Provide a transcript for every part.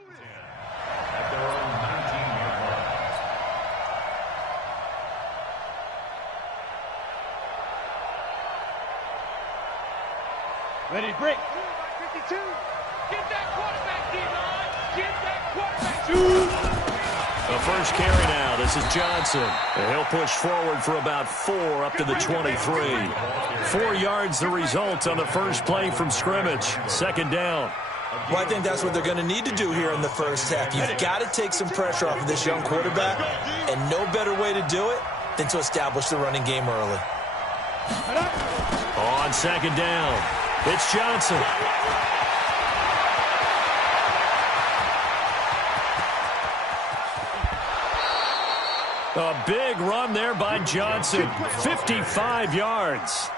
At their own 19-yard line. Ready, break. 52. Get that quarterback, D-line. Get that quarterback. The first carry now. This is Johnson. And he'll push forward for about 4 up to the 23. 4 yards the result on the first play from scrimmage. Second down. Well, I think that's what they're going to need to do here in the first half. You've got to take some pressure off of this young quarterback, and no better way to do it than to establish the running game early. On second down, it's Johnson. A big run there by Johnson. 55 yards.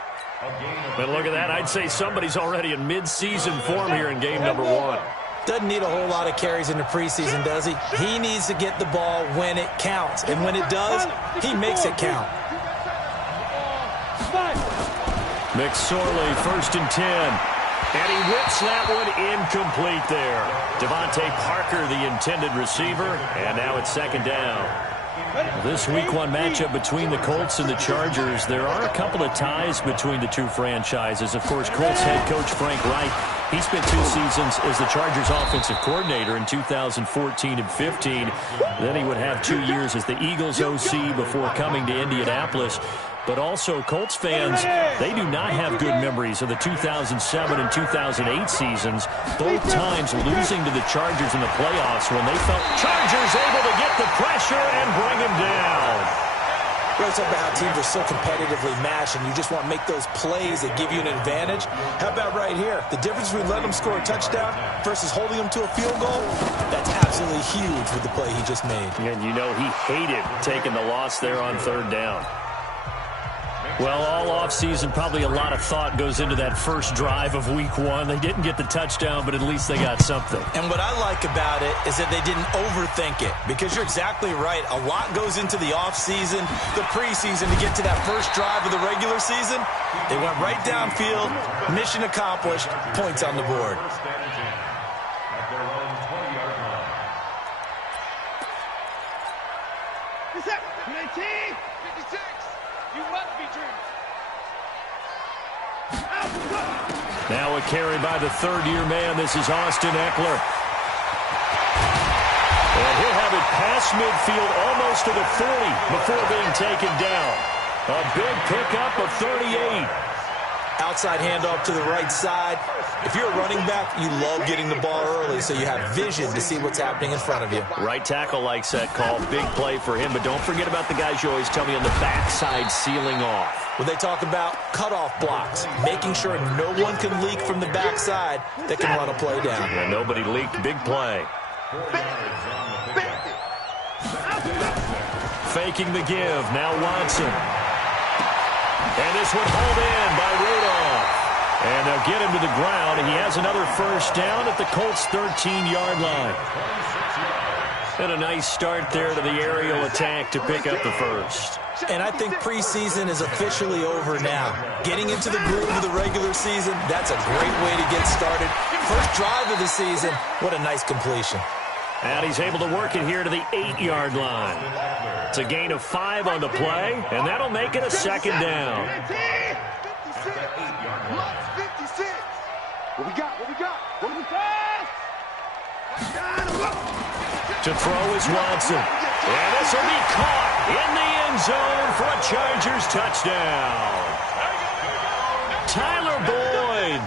And look at that. I'd say somebody's already in mid-season form here in game number 1. Doesn't need a whole lot of carries in the preseason, does he? He needs to get the ball when it counts. And when it does, he makes it count. McSorley, 1st and 10. And he whips that one incomplete there. Devontae Parker, the intended receiver. And now it's second down. This Week 1 matchup between the Colts and the Chargers, there are a couple of ties between the two franchises. Of course, Colts head coach Frank Reich, he spent 2 seasons as the Chargers offensive coordinator in 2014 and 15. Then he would have 2 years as the Eagles OC before coming to Indianapolis. But also, Colts fans, they do not have good memories of the 2007 and 2008 seasons, both times losing to the Chargers in the playoffs when they felt Chargers able to get the pressure and bring him down. We're talking about how teams are so competitively matched, and you just want to make those plays that give you an advantage. How about right here? The difference between letting them score a touchdown versus holding them to a field goal, that's absolutely huge with the play he just made. And you know he hated taking the loss there on third down. Well, all offseason, probably a lot of thought goes into that first drive of Week 1. They didn't get the touchdown, but at least they got something. And what I like about it is that they didn't overthink it, because you're exactly right. A lot goes into the offseason, the preseason, to get to that first drive of the regular season. They went right downfield, mission accomplished, points on the board. At their own 20-yard line. What's up? 19, 56. You must be dreaming. Now a carry by the third-year man. This is Austin Eckler. And he'll have it past midfield almost to the 40 before being taken down. A big pickup of 38. Outside handoff to the right side. If you're a running back, you love getting the ball early so you have vision to see what's happening in front of you. Right tackle likes that call. Big play for him, but don't forget about the guys you always tell me on the backside sealing off. When they talk about cutoff blocks, making sure no one can leak from the backside that can run a play down. Yeah, nobody leaked. Big play. Faking the give. Now Watson. And this one hauled in by Rudolph. And they'll get him to the ground. And he has another first down at the Colts' 13-yard line. And a nice start there to the aerial attack to pick up the first. And I think preseason is officially over now. Getting into the groove of the regular season, that's a great way to get started. First drive of the season, what a nice completion. And he's able to work it here to the 8-yard line. It's a gain of 5 on the play, and that'll make it a second down. What we got? What we got? What we got? To throw is Watson. And this will be caught in the end zone for a Chargers touchdown. Tyler Boyd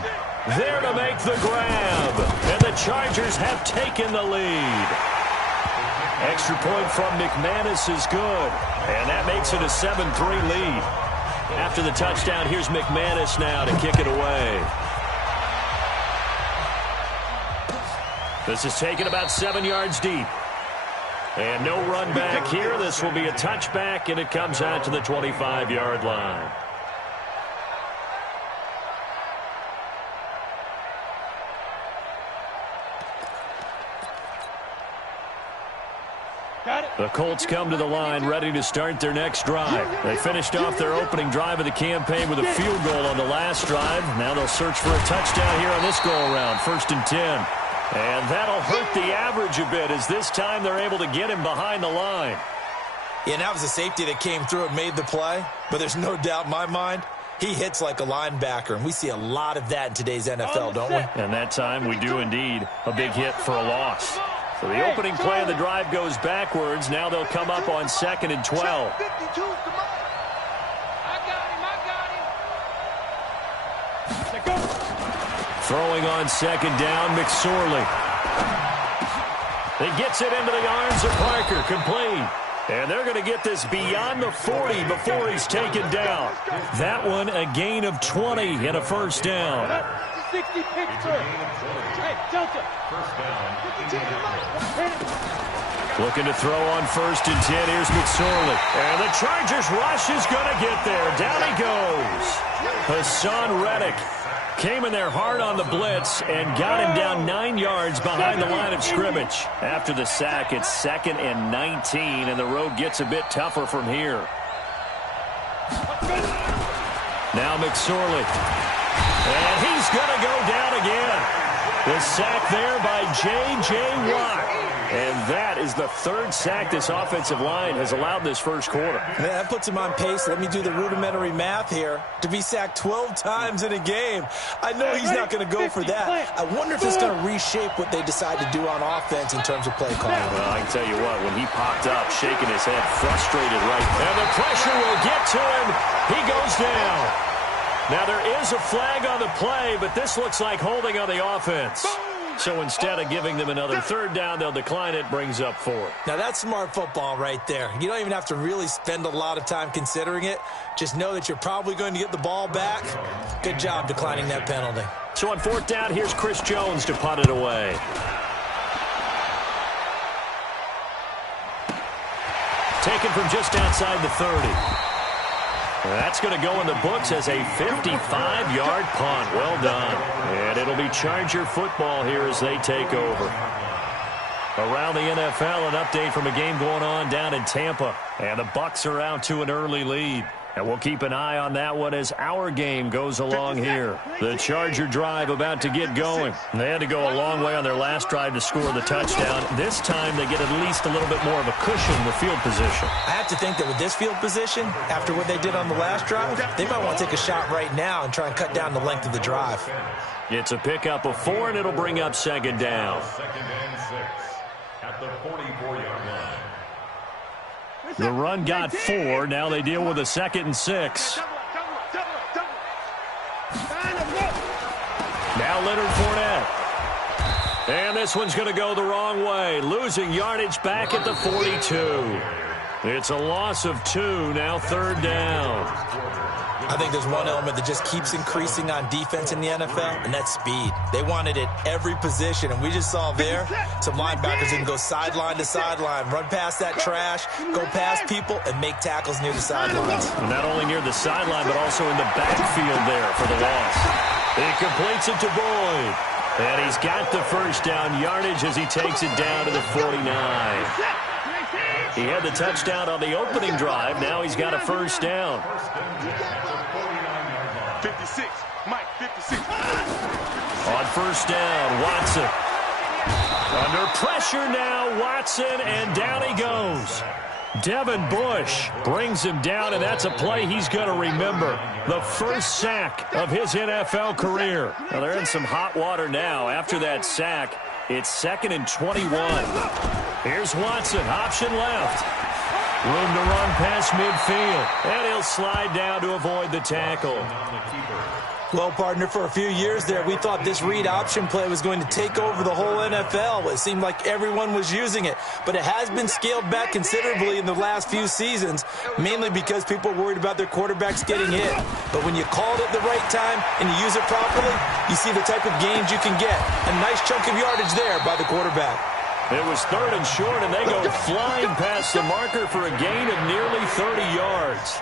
there to make the grab. And the Chargers have taken the lead. Extra point from McManus is good. And that makes it a 7-3 lead. After the touchdown, here's McManus now to kick it away. This is taken about 7 yards deep. And no run back here. This will be a touchback, and it comes out to the 25-yard line. The Colts come to the line ready to start their next drive. They finished off their opening drive of the campaign with a field goal on the last drive. Now they'll search for a touchdown here on this go-around. 1st and 10. And that'll hurt the average a bit as this time they're able to get him behind the line. Yeah, and that was a safety that came through and made the play. But there's no doubt in my mind, he hits like a linebacker. And we see a lot of that in today's NFL, don't we? And that time we do indeed. A big hit for a loss. So the opening play of the drive goes backwards. Now they'll come up on 2nd and 12. Throwing on 2nd down, McSorley. He gets it into the arms of Parker, complete. And they're going to get this beyond the 40 before he's taken down. That one a gain of 20 and a first down. 60 Pittsburgh. Hey, Delta. First down. Looking to throw on 1st and 10. Here's McSorley. And the Chargers rush is going to get there. Down he goes. Hassan Reddick came in there hard on the blitz and got him down 9 yards behind the line of scrimmage. After the sack, it's 2nd and 19, and the road gets a bit tougher from here. Now McSorley. And he's going to go down again. The sack there by J.J. Watt. And that is the 3rd sack this offensive line has allowed this first quarter. Man, that puts him on pace. Let me do the rudimentary math here. To be sacked 12 times in a game. I know he's not going to go for that. I wonder if it's going to reshape what they decide to do on offense in terms of play calling. Well, I can tell you what, when he popped up, shaking his head, frustrated right there. And the pressure will get to him. He goes down. Now, there is a flag on the play, but this looks like holding on the offense. So instead of giving them another 3rd down, they'll decline it, brings up 4. Now, that's smart football right there. You don't even have to really spend a lot of time considering it. Just know that you're probably going to get the ball back. Good job declining that penalty. So on 4th down, here's Chris Jones to punt it away. Taken from just outside the 30. That's going to go in the books as a 55-yard punt. Well done. And it'll be Charger football here as they take over. Around the NFL, an update from a game going on down in Tampa. And the Bucs are out to an early lead. And we'll keep an eye on that one as our game goes along here. The Charger drive about to get going. They had to go a long way on their last drive to score the touchdown. This time they get at least a little bit more of a cushion with field position. I have to think that with this field position, after what they did on the last drive, they might want to take a shot right now and try and cut down the length of the drive. It's a pickup of 4, and it'll bring up 2nd down. 2nd and 6 at the 44-yard line. The run got 4. Now they deal with a 2nd and 6. Now Leonard Fournette. And this one's going to go the wrong way. Losing yardage back at the 42. It's a loss of 2. Now 3rd down. I think there's one element that just keeps increasing on defense in the NFL, and that's speed. They want it at every position, and we just saw there some linebackers who can go sideline to sideline, run past that trash, go past people, and make tackles near the sidelines. And not only near the sideline, but also in the backfield there for the loss. He completes it to Boyd. And he's got the first down yardage as he takes it down to the 49. He had the touchdown on the opening drive. Now he's got a first down. 56. Mike, 56. On first down, Watson. Under pressure now, Watson, and down he goes. Devin Bush brings him down, and that's a play he's going to remember. The first sack of his NFL career. Now, they're in some hot water now. After that sack, it's 2nd and 21. Here's Watson, option left. Room to run past midfield, and he'll slide down to avoid the tackle. Well, partner, for a few years there, we thought this read option play was going to take over the whole NFL. It seemed like everyone was using it, but it has been scaled back considerably in the last few seasons, mainly because people are worried about their quarterbacks getting hit. But when you call it at the right time and you use it properly, you see the type of gains you can get. A nice chunk of yardage there by the quarterback. It was 3rd and short, and they go flying past the marker for a gain of nearly 30 yards.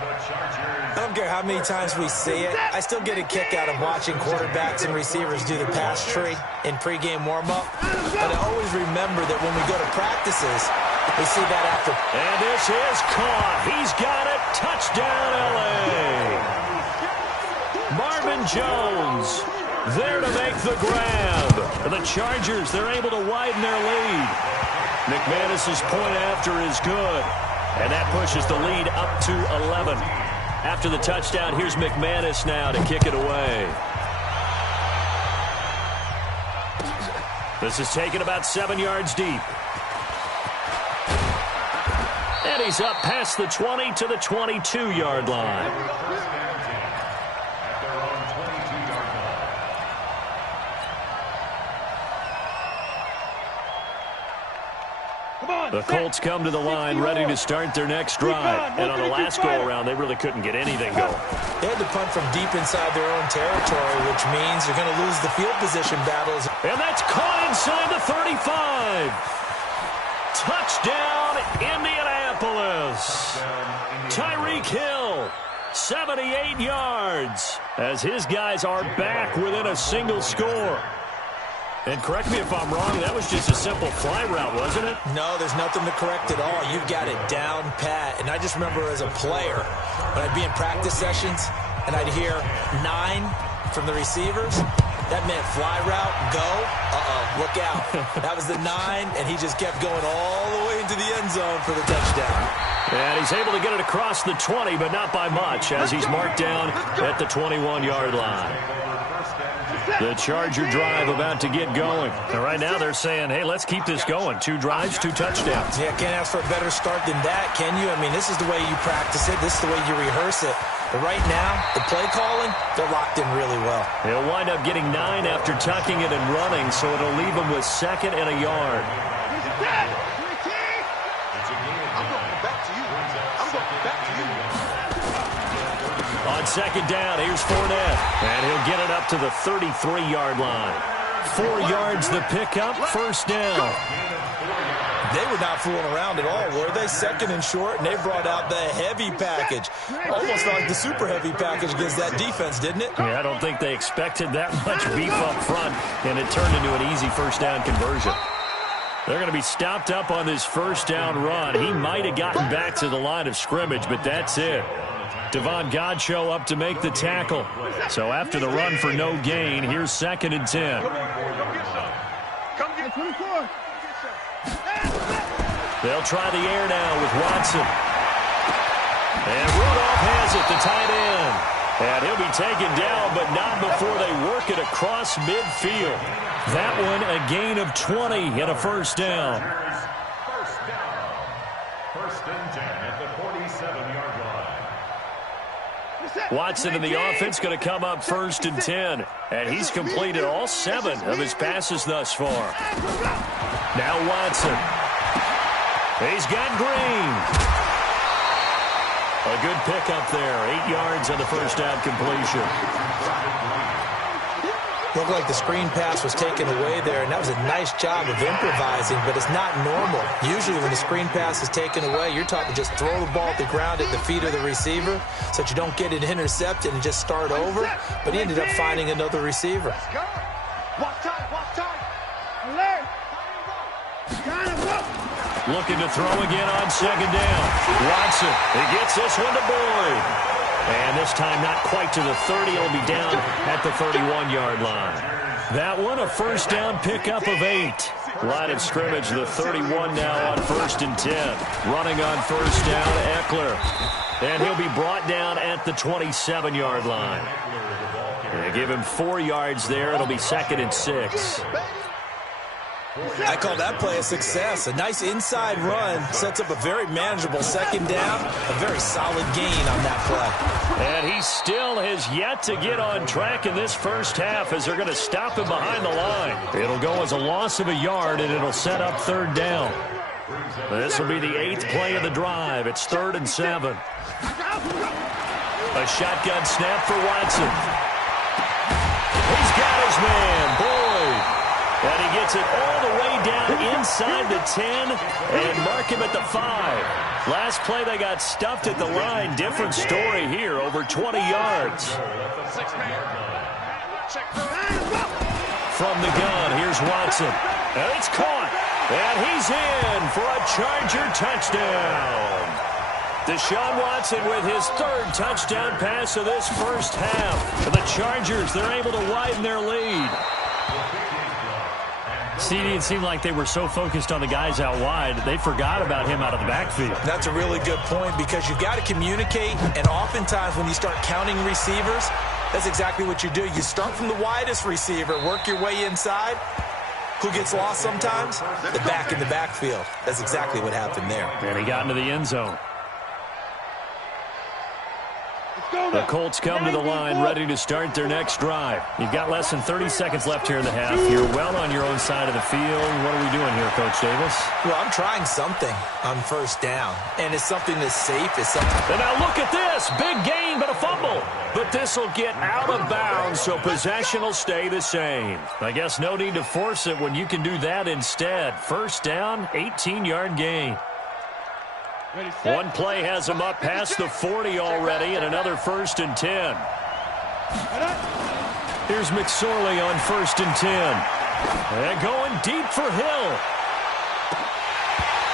I don't care how many times we see it. I still get a kick out of watching quarterbacks and receivers do the pass tree in pregame warm-up. But I always remember that when we go to practices, we see that after. And this is caught. He's got it. Touchdown, L.A. Marvin Jones there to make the grab. And the Chargers, they're able to widen their lead. McManus's point after is good. And that pushes the lead up to 11. After the touchdown, here's McManus now to kick it away. This is taken about 7 yards deep. And he's up past the 20 to the 22-yard line. The Colts come to the line ready to start their next drive. And on the last go-around, they really couldn't get anything going. They had to punt from deep inside their own territory, which means you're going to lose the field position battles. And that's caught inside the 35. Touchdown, Indianapolis. Tyreek Hill, 78 yards, as his guys are back within a single score. And correct me if I'm wrong, that was just a simple fly route, wasn't it? No, there's nothing to correct at all. You've got it down pat. And I just remember as a player, when I'd be in practice sessions, and I'd hear 9 from the receivers, that meant fly route, go, look out. That was the 9, and he just kept going all the way into the end zone for the touchdown. And he's able to get it across the 20, but not by much, as he's marked down at the 21-yard line. The Charger drive about to get going. And right now they're saying, hey, let's keep this going. 2 drives, 2 touchdowns. Yeah, can't ask for a better start than that, can you? I mean, this is the way you practice it. This is the way you rehearse it. But right now, the play calling, they're locked in really well. He'll wind up getting 9 after tucking it and running, so it'll leave him with 2nd and a yard. On 2nd down, here's Fournette. And he'll get it up to the 33-yard line. 4 yards the pickup, 1st down. They were not fooling around at all, were they? 2nd and short, and they brought out the heavy package. Almost like the super heavy package against that defense, didn't it? Yeah, I don't think they expected that much beef up front, and it turned into an easy 1st down conversion. They're going to be stopped up on this 1st down run. He might have gotten back to the line of scrimmage, but that's it. Devon Godchaux up to make the tackle. So after the run for no gain, here's 2nd and 10. They'll try the air now with Watson. And Rudolph has it, the tight end. And he'll be taken down, but not before they work it across midfield. That one a gain of 20 and a 1st down. 1st and 10 at the 47-yard line. Watson in the offense going to come up 1st and 10. And he's completed all 7 of his passes thus far. Now Watson. He's got Green. A good pickup there. 8 yards on the 1st down completion. Looked like the screen pass was taken away there, and that was a nice job of improvising, but it's not normal. Usually when the screen pass is taken away, you're taught to just throw the ball at the ground at the feet of the receiver so that you don't get it intercepted and just start over, but he ended up finding another receiver. Looking to throw again on 2nd down. Watson, he gets this one to Boyd. And this time not quite to the 30. It'll be down at the 31-yard line. That one a 1st down pickup of 8. Line of scrimmage, the 31 now on 1st and 10. Running on 1st down, Eckler. And he'll be brought down at the 27-yard line. They give him 4 yards there. It'll be 2nd and 6. I call that play a success. A nice inside run sets up a very manageable 2nd down. A very solid gain on that play. And he still has yet to get on track in this 1st half as they're going to stop him behind the line. It'll go as a loss of a yard, and it'll set up 3rd down. This will be the 8th play of the drive. It's 3rd and 7. A shotgun snap for Watson. He's got his man, Boyd. And he gets it all the way down inside the 10 and mark him at the 5. Last play they got stuffed at the line. Different story here, over 20 yards. From the gun, here's Watson. And it's caught. And he's in for a Charger touchdown. Deshaun Watson with his third touchdown pass of this first half. For the Chargers, they're able to widen their lead. CD, it seemed like they were so focused on the guys out wide, they forgot about him out of the backfield. That's a really good point because you've got to communicate, and oftentimes when you start counting receivers, that's exactly what you do. You start from the widest receiver, work your way inside. Who gets lost sometimes? The back in the backfield. That's exactly what happened there. And he got into the end zone. The Colts come to the line ready to start their next drive. You've got less than 30 seconds left here in the half. You're well on your own side of the field. What are we doing here, Coach Davis? Well, I'm trying something on first down, and it's something that's safe. It's something. And now look at this. Big gain, but a fumble. But this will get out of bounds, so possession will stay the same. I guess no need to force it when you can do that instead. First down, 18-yard gain. One play has him up past the 40 already, and another 1st and 10. Here's McSorley on 1st and 10. And going deep for Hill.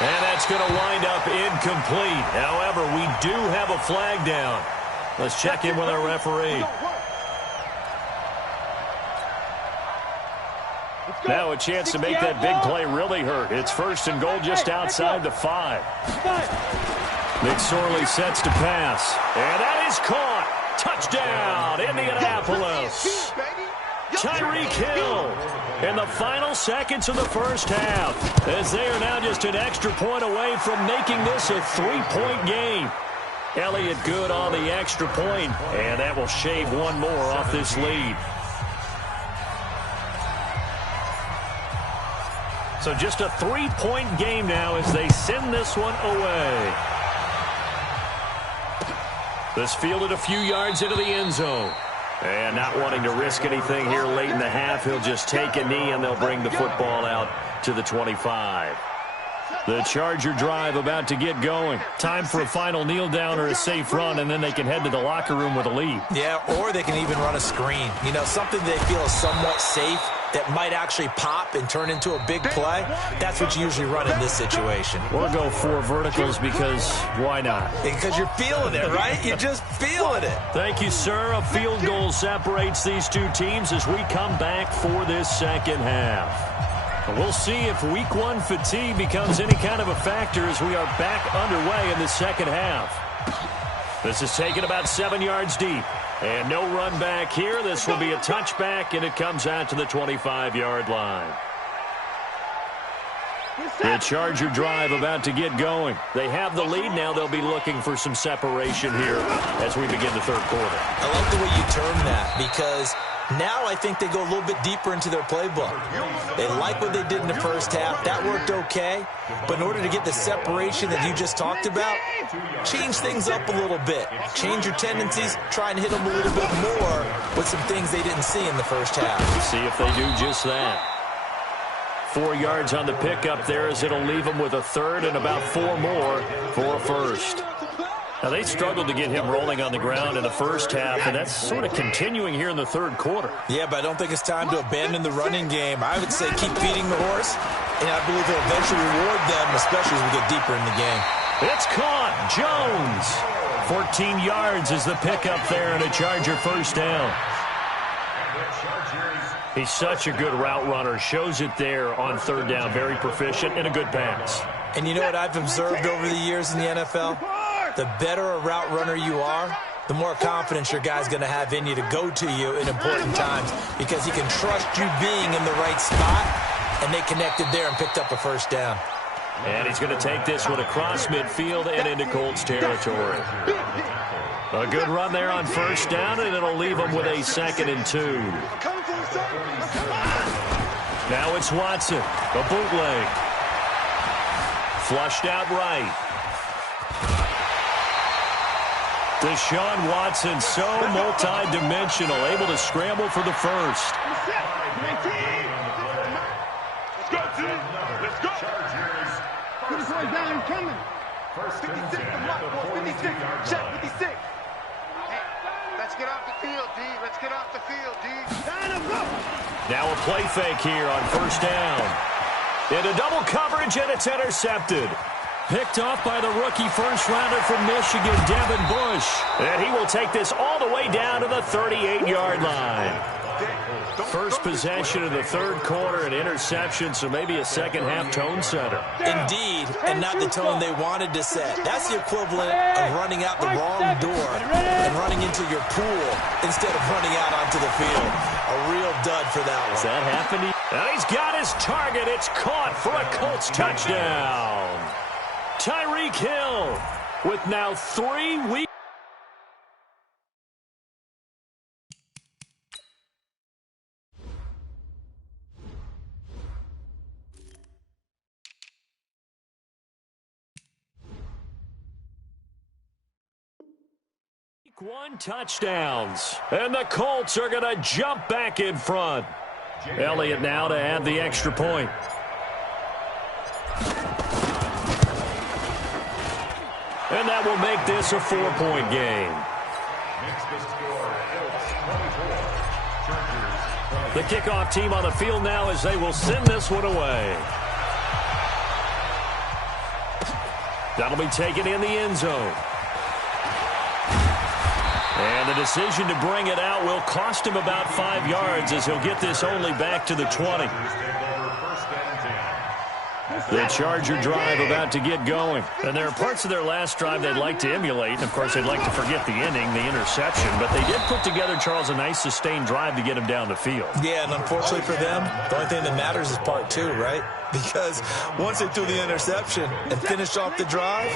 And that's going to wind up incomplete. However, we do have a flag down. Let's check in with our referee. Now a chance to make that big play really hurt. It's 1st and goal just outside the 5. McSorley sets to pass. And that is caught. Touchdown, Indianapolis. Tyreek Hill in the final seconds of the first half, as they are now just an extra point away from making this a 3-point game. Elliott good on the extra point, and that will shave one more off this lead. So just a 3-point game now as they send this one away. This fielded a few yards into the end zone. And not wanting to risk anything here late in the half, he'll just take a knee and they'll bring the football out to the 25. The Charger drive about to get going. Time for a final kneel down or a safe run, and then they can head to the locker room with a lead. Yeah, or they can even run a screen. You know, something they feel is somewhat safe that might actually pop and turn into a big play. That's what you usually run in this situation. Or go 4 verticals because why not? Because you're feeling it, right? You're just feeling it. Thank you, sir. A field goal separates these two teams as we come back for this second half. We'll see if week 1 fatigue becomes any kind of a factor as we are back underway in the second half. This is taken about 7 yards deep. And no run back here. This will be a touchback, and it comes out to the 25-yard line. The Charger drive about to get going. They have the lead now. They'll be looking for some separation here as we begin the third quarter. I like the way you term that because now I think they go a little bit deeper into their playbook. They like what they did in the first half. That worked okay. But in order to get the separation that you just talked about, change things up a little bit. Change your tendencies. Try and hit them a little bit more with some things they didn't see in the first half. See if they do just that. 4 yards on the pickup there as it'll leave them with a third and about 4 more for a first. Now, they struggled to get him rolling on the ground in the first half, and that's sort of continuing here in the third quarter. Yeah, but I don't think it's time to abandon the running game. I would say keep feeding the horse, and I believe he'll eventually reward them, especially as we get deeper in the game. It's caught. Jones. 14 yards is the pickup there, and a Charger first down. He's such a good route runner. Shows it there on third down. Very proficient and a good pass. And you know what I've observed over the years in the NFL? The better a route runner you are, the more confidence your guy's going to have in you to go to you in important times because he can trust you being in the right spot, and they connected there and picked up a first down. And he's going to take this one across midfield and into Colts territory. A good run there on first down, and it'll leave him with a 2nd and 2. Now it's Watson, a bootleg. Flushed out right. Deshaun Watson, so multi-dimensional, able to scramble for the first. Let's go, team. Let's go. Put this one down, coming. 56, the 56, check 56. Let's get off the field, D. Let's get off the field, D. Now a play fake here on first down. Into double coverage, and it's intercepted. Picked off by the rookie first-rounder from Michigan, Devin Bush. And he will take this all the way down to the 38-yard line. First possession of the third quarter, an interception, so maybe a second-half tone setter. Indeed, and not the tone they wanted to set. That's the equivalent of running out the wrong door and running into your pool instead of running out onto the field. A real dud for that one. Does that happen to you? And he's got his target. It's caught for a Colts touchdown. Tyreek Hill with now 3 weeks. Week 1 touchdowns. And the Colts are going to jump back in front. Elliott now to add the extra point. And that will make this a 4-point game. The kickoff team on the field now as they will send this one away. That'll be taken in the end zone. And the decision to bring it out will cost him about 5 yards as he'll get this only back to the 20. The Charger drive about to get going. And there are parts of their last drive they'd like to emulate. And, of course, they'd like to forget the inning, the interception. But they did put together, Charles, a nice sustained drive to get him down the field. Yeah, and unfortunately for them, the only thing that matters is part 2, right? Because once they threw the interception and finished off the drive,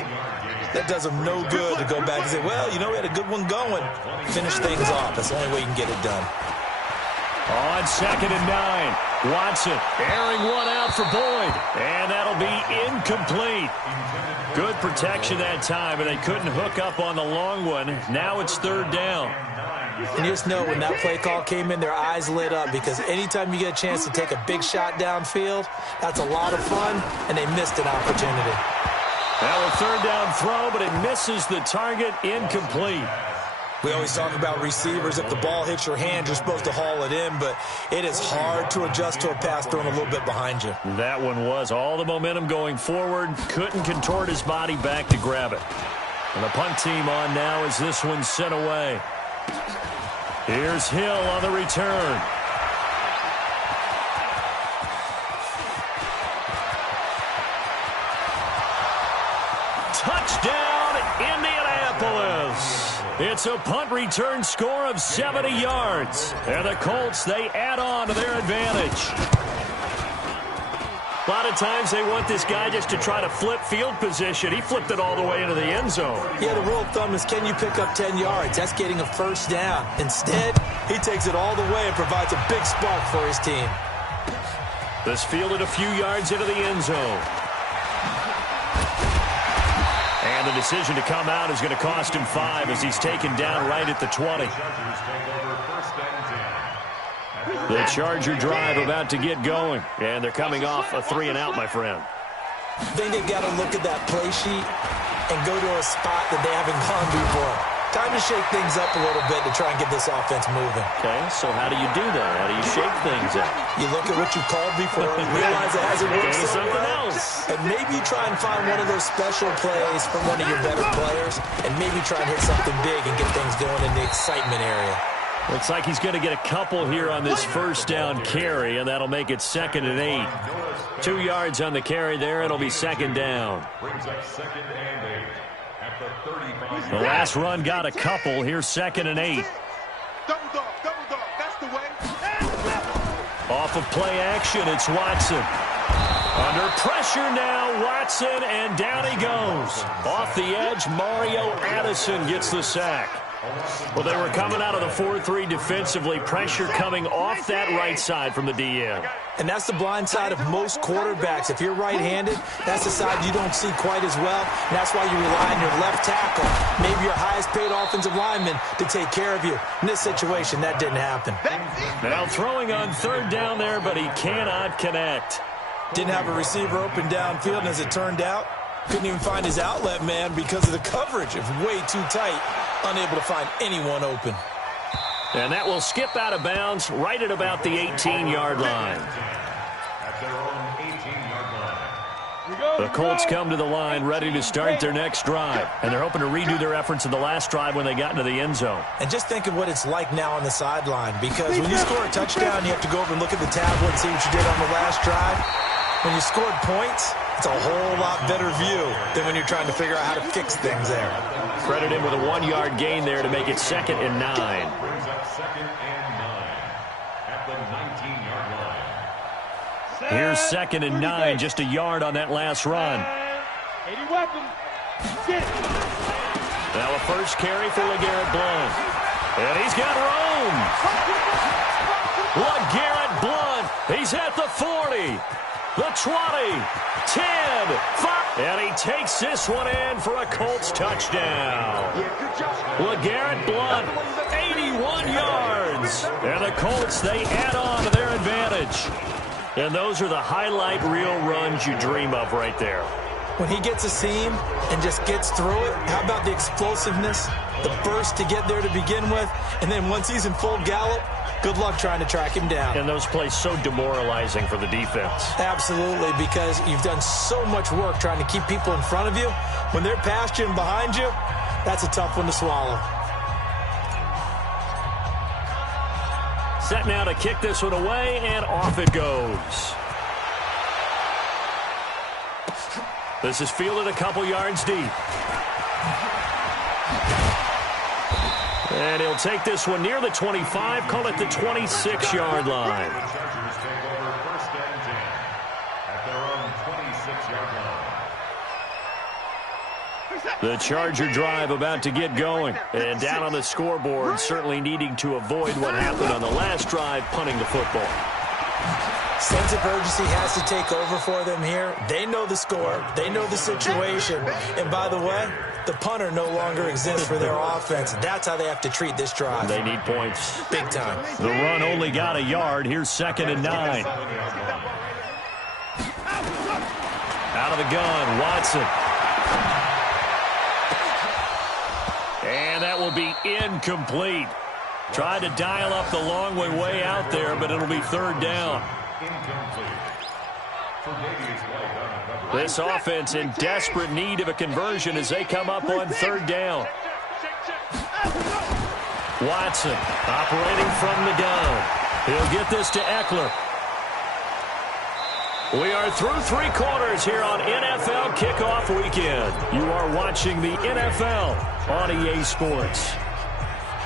that does them no good to go back and say, well, you know, we had a good one going. Finish things off. That's the only way you can get it done. On 2nd and 9, Watson airing one out for Boyd. And that'll be incomplete. Good protection that time, and they couldn't hook up on the long one. Now it's 3rd down. And you just know when that play call came in, their eyes lit up because anytime you get a chance to take a big shot downfield, that's a lot of fun, and they missed an opportunity. Now a 3rd down throw, but it misses the target, incomplete. We always talk about receivers. If the ball hits your hand, you're supposed to haul it in, but it is hard to adjust to a pass thrown a little bit behind you. That one was all the momentum going forward. Couldn't contort his body back to grab it. And the punt team on now as this one's sent away. Here's Hill on the return. Touchdown, Indianapolis. It's a punt return score of 70 yards. And the Colts, they add on to their advantage. A lot of times they want this guy just to try to flip field position. He flipped it all the way into the end zone. Yeah, the rule of thumb is can you pick up 10 yards? That's getting a first down. Instead, he takes it all the way and provides a big spark for his team. This fielded a few yards into the end zone. And the decision to come out is going to cost him 5 as he's taken down right at the 20. The Charger drive about to get going. And they're coming off a 3-and-out, my friend. I think they've got to look at that play sheet and go to a spot that they haven't gone before. Time to shake things up a little bit to try and get this offense moving. Okay, so how do you do that? How do you shake things up? You look at what you called before and realize it hasn't worked so something well. else. And maybe you try and find one of those special plays from one of your better players and maybe try and hit something big and get things going in the excitement area. Looks like he's going to get a couple here on this first down carry, and that'll make it 2nd and 8. 2 yards on the carry there. It'll be 2nd down. Brings up 2nd and 8 at the 35. The last run got a couple. Here's 2nd and 8. Double dog, that's the way. Off of play action, it's Watson. Under pressure now, Watson, and down he goes. Off the edge, Mario Addison gets the sack. Well, they were coming out of the 4-3 defensively. Pressure coming off that right side from the DM. And that's the blind side of most quarterbacks. If you're right-handed, that's the side you don't see quite as well. And that's why you rely on your left tackle, maybe your highest-paid offensive lineman, to take care of you. In this situation, that didn't happen. Now throwing on 3rd down there, but he cannot connect. Didn't have a receiver open downfield, and as it turned out, couldn't even find his outlet man because of the coverage. It was way too tight, unable to find anyone open. And that will skip out of bounds right at about the 18-yard line. At their own 18-yard line. The Colts come to the line ready to start their next drive. And they're hoping to redo their efforts in the last drive when they got into the end zone. And just think of what it's like now on the sideline, because when you score a touchdown, you have to go over and look at the tablet and see what you did on the last drive. When you scored points, it's a whole lot better view than when you're trying to figure out how to fix things there. Credit him with a 1-yard gain there to make it 2nd and 9. Brings up 2nd and 9 at the 19-yard line. Here's 2nd and 9, just a yard on that last run. 80 weapons. Get it. Now a first carry for LeGarrette Blount. And he's got room. LeGarrette Blount. He's at the 40. The 20, 10, 5, and he takes this one in for a Colts touchdown. LeGarrette Blount, 81 yards. And the Colts, they add on to their advantage. And those are the highlight reel runs you dream of right there. When he gets a seam and just gets through it, how about the explosiveness, the burst to get there to begin with, and then once he's in full gallop, good luck trying to track him down. And those plays so demoralizing for the defense. Absolutely, because you've done so much work trying to keep people in front of you. When they're past you and behind you, that's a tough one to swallow. Set now to kick this one away, and off it goes. This is fielded a couple yards deep. And he'll take this one near the 25, call it the 26-yard line. The Chargers take over 1st and 10 at their own 26-yard line. The Charger drive about to get going. And down on the scoreboard, certainly needing to avoid what happened on the last drive, punting the football. Sense of urgency has to take over for them here. They know the score. They know the situation. And by the way, the punter no longer exists for their offense. That's how they have to treat this drive. They need points. Big time. The run only got a yard. Here's 2nd and 9. Out of the gun, Watson. And that will be incomplete. Tried to dial up the long way out there, but it'll be 3rd down. This offense in desperate need of a conversion as they come up on 3rd down. Watson operating from the gun. He'll get this to Eckler. We are through 3 quarters here on NFL Kickoff Weekend. You are watching the NFL on EA Sports.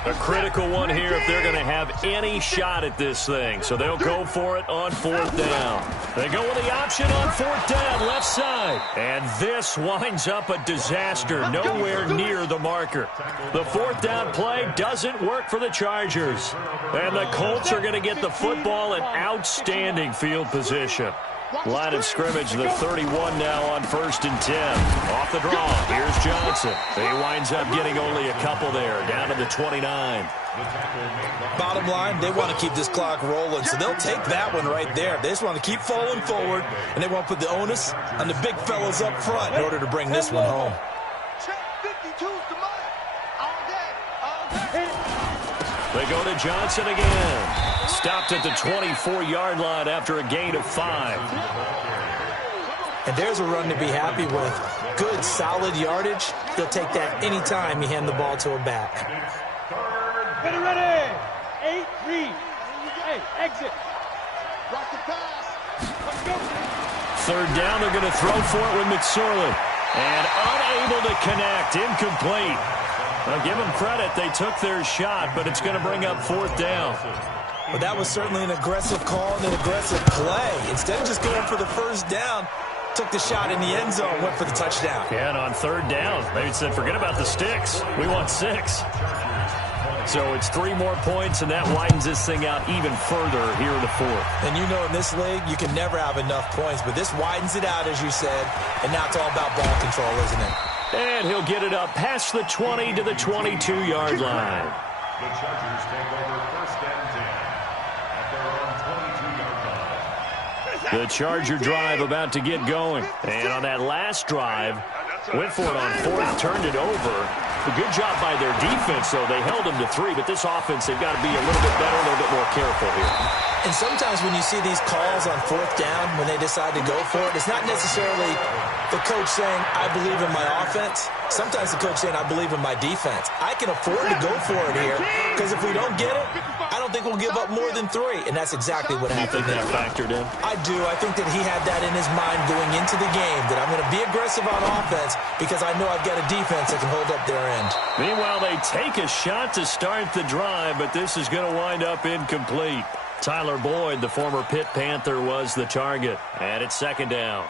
A critical one here if they're going to have any shot at this thing. So they'll go for it on 4th down. They go with the option on 4th down, left side. And this winds up a disaster, nowhere near the marker. The 4th down play doesn't work for the Chargers. And the Colts are going to get the football in outstanding field position. Line of scrimmage, the 31 now on 1st and 10. Off the draw, here's Johnson. He winds up getting only a couple there, down to the 29. Bottom line, they want to keep this clock rolling, so they'll take that one right there. They just want to keep falling forward, and they want to put the onus on the big fellas up front in order to bring this one home. They go to Johnson again. Stopped at the 24-yard line after a gain of 5. And there's a run to be happy with. Good, solid yardage. He'll take that anytime you hand the ball to a back. Ready. 8-3. Hey, exit. Rock the pass. Let's go. 3rd down, they're going to throw for it with McSorley. And unable to connect, incomplete. Now, give them credit. They took their shot, but it's going to bring up 4th down. Well, that was certainly an aggressive call and an aggressive play. Instead of just going for the 1st down, took the shot in the end zone, went for the touchdown. Yeah, and on 3rd down, they said, forget about the sticks. We want 6. So it's 3 more points, and that widens this thing out even further here in the 4th. And you know in this league, you can never have enough points, but this widens it out, as you said, and now it's all about ball control, isn't it? And he'll get it up past the 20 to the 22-yard line. The Chargers take over 1st and 10 at their own 22-yard line. The Charger drive about to get going. And on that last drive, went for it on 4th, turned it over. A good job by their defense, though. They held them to 3, but this offense, they've got to be a little bit better, a little bit more careful here. And sometimes when you see these calls on 4th down, when they decide to go for it, it's not necessarily the coach saying, I believe in my offense. Sometimes the coach saying, I believe in my defense. I can afford to go for it here, because if we don't get it, I don't think we'll give up more than 3. And that's exactly what happened there. You think that factored in? I do. I think that he had that in his mind going into the game, that I'm going to be aggressive on offense because I know I've got a defense that can hold up their end. Meanwhile, they take a shot to start the drive, but this is going to wind up incomplete. Tyler Boyd, the former Pitt Panther, was the target. And it's 2nd down.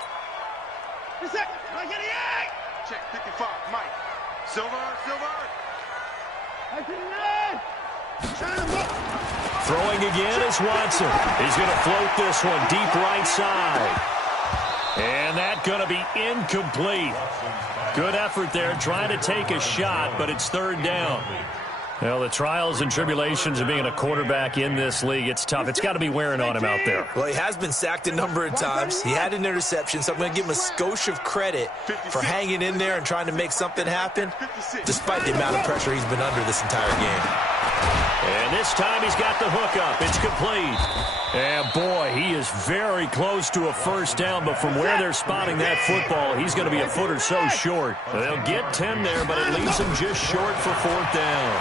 Check 55, Mike. Silver. Throwing again is Watson. He's going to float this one deep right side. And that's going to be incomplete. Good effort there, trying to take a shot, but it's 3rd down. Well, the trials and tribulations of being a quarterback in this league, it's tough. It's got to be wearing on him out there. Well, he has been sacked a number of times. He had an interception, so I'm going to give him a skosh of credit for hanging in there and trying to make something happen, despite the amount of pressure he's been under this entire game. And this time he's got the hook up. It's complete. And, boy, he is very close to a 1st down, but from where they're spotting that football, he's going to be a foot or so short. They'll get 10 there, but it leaves him just short for 4th down.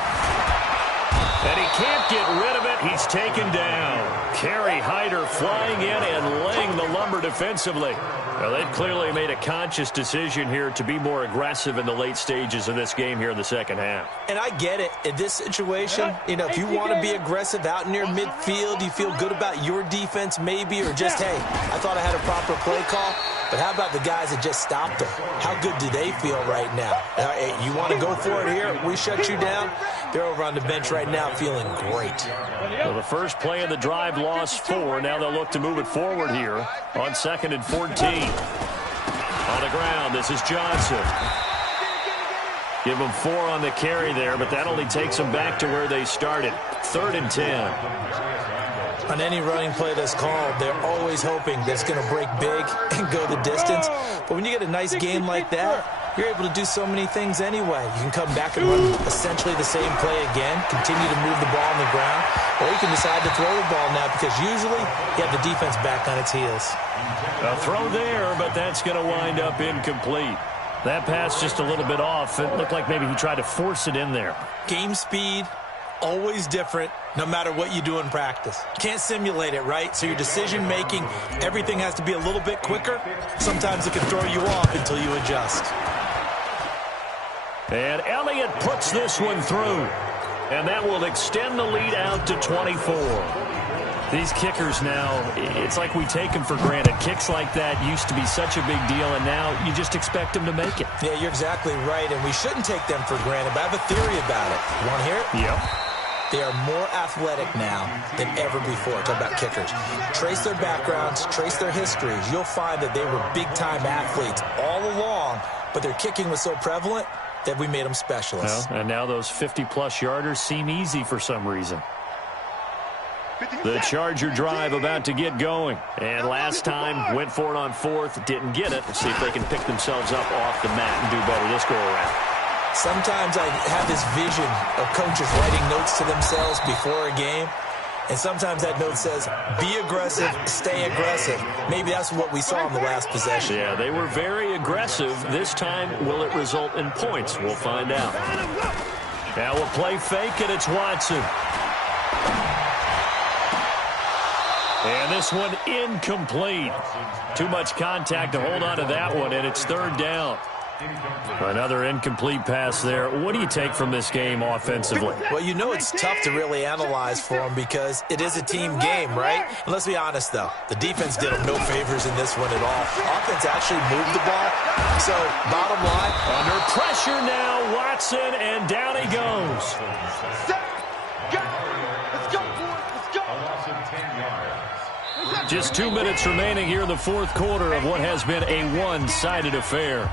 And he can't get rid of it. He's taken down. Kerry Hyder flying in and laying the lumber defensively. Well, they've clearly made a conscious decision here to be more aggressive in the late stages of this game here in the 2nd half. And I get it. In this situation, you know, if you want to be aggressive out near midfield, you feel good about your defense maybe, or just, hey, I thought I had a proper play call. But how about the guys that just stopped them? How good do they feel right now? You want to go for it here? We shut you down? They're over on the bench right now feeling great. Well, the first play of the drive lost 4. Now they'll look to move it forward here on 2nd and 14. On the ground, this is Johnson. Give them 4 on the carry there, but that only takes them back to where they started. 3rd and 10. On any running play that's called, they're always hoping that it's going to break big and go the distance. But when you get a nice game like that, you're able to do so many things anyway. You can come back and run essentially the same play again, continue to move the ball on the ground, or you can decide to throw the ball now because usually you have the defense back on its heels. A throw there, but that's going to wind up incomplete. That pass just a little bit off. It looked like maybe he tried to force it in there. Game speed, always different, no matter what you do in practice. Can't simulate it, right? So your decision-making, everything has to be a little bit quicker. Sometimes it can throw you off until you adjust. And Elliott puts this one through. And that will extend the lead out to 24. These kickers now, it's like we take them for granted. Kicks like that used to be such a big deal, and now you just expect them to make it. Yeah, you're exactly right, and we shouldn't take them for granted, but I have a theory about it. You want to hear it? Yep. They are more athletic now than ever before. Talk about kickers. Trace their backgrounds, trace their histories. You'll find that they were big-time athletes all along, but their kicking was so prevalent that we made them specialists. Well, and now those 50-plus yarders seem easy for some reason. The Charger drive about to get going. And last time, went for it on 4th, didn't get it. Let's see if they can pick themselves up off the mat and do better this go-around. Sometimes I have this vision of coaches writing notes to themselves before a game. And sometimes that note says, be aggressive, stay aggressive. Maybe that's what we saw in the last possession. Yeah, they were very aggressive. This time, will it result in points? We'll find out. Now we'll play fake, and it's Watson. And this one incomplete. Too much contact to hold on to that one, and it's 3rd down. Another incomplete pass there. What do you take from this game offensively? Well, you know it's tough to really analyze for them because it is a team game, right? And let's be honest, though. The defense did them no favors in this one at all. Offense actually moved the ball. So, bottom line. Under pressure now, Watson, and down he goes. Just 2 minutes remaining here in the 4th quarter of what has been a one-sided affair.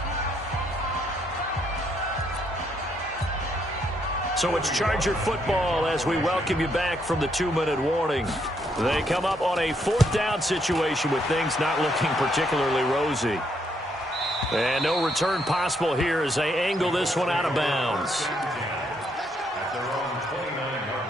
So it's Charger football as we welcome you back from the 2-minute warning. They come up on a 4th down situation with things not looking particularly rosy. And no return possible here as they angle this one out of bounds. At their own 29-yard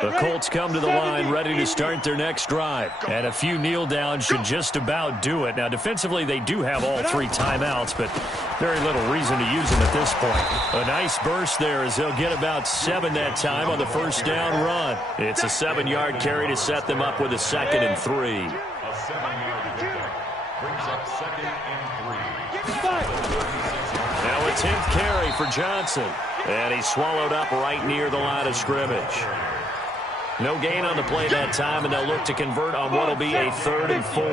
line. The Colts come to the line ready to start their next drive. And a few kneel downs should just about do it. Now, defensively, they do have all 3 timeouts, but very little reason to use them at this point. A nice burst there as they'll get about 7 that time on the first down run. It's a 7-yard carry to set them up with a 2nd and 3. A 7-yard pickup brings up 2nd and 3. Now a 10th carry for Johnson. And he's swallowed up right near the line of scrimmage. No gain on the play that time, and they'll look to convert on what will be a 3rd and 4.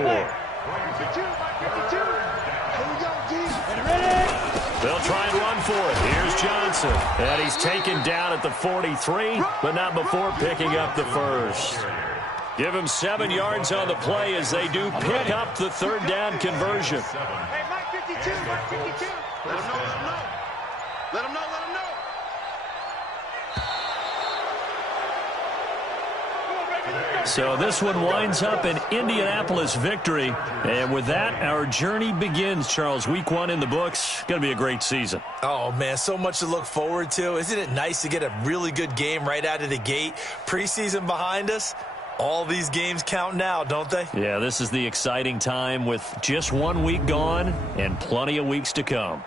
They'll try and run for it. Here's Johnson. And he's taken down at the 43, but not before picking up the first. Give him 7 yards on the play as they do pick up the 3rd down conversion. Hey, Mike 52, Mike 52. Let him know, let him know. Let him know, let him know. So this one winds up an Indianapolis victory. And with that, our journey begins, Charles. Week 1 in the books. Going to be a great season. Oh, man, so much to look forward to. Isn't it nice to get a really good game right out of the gate? Preseason behind us. All these games count now, don't they? Yeah, this is the exciting time with just 1 week gone and plenty of weeks to come.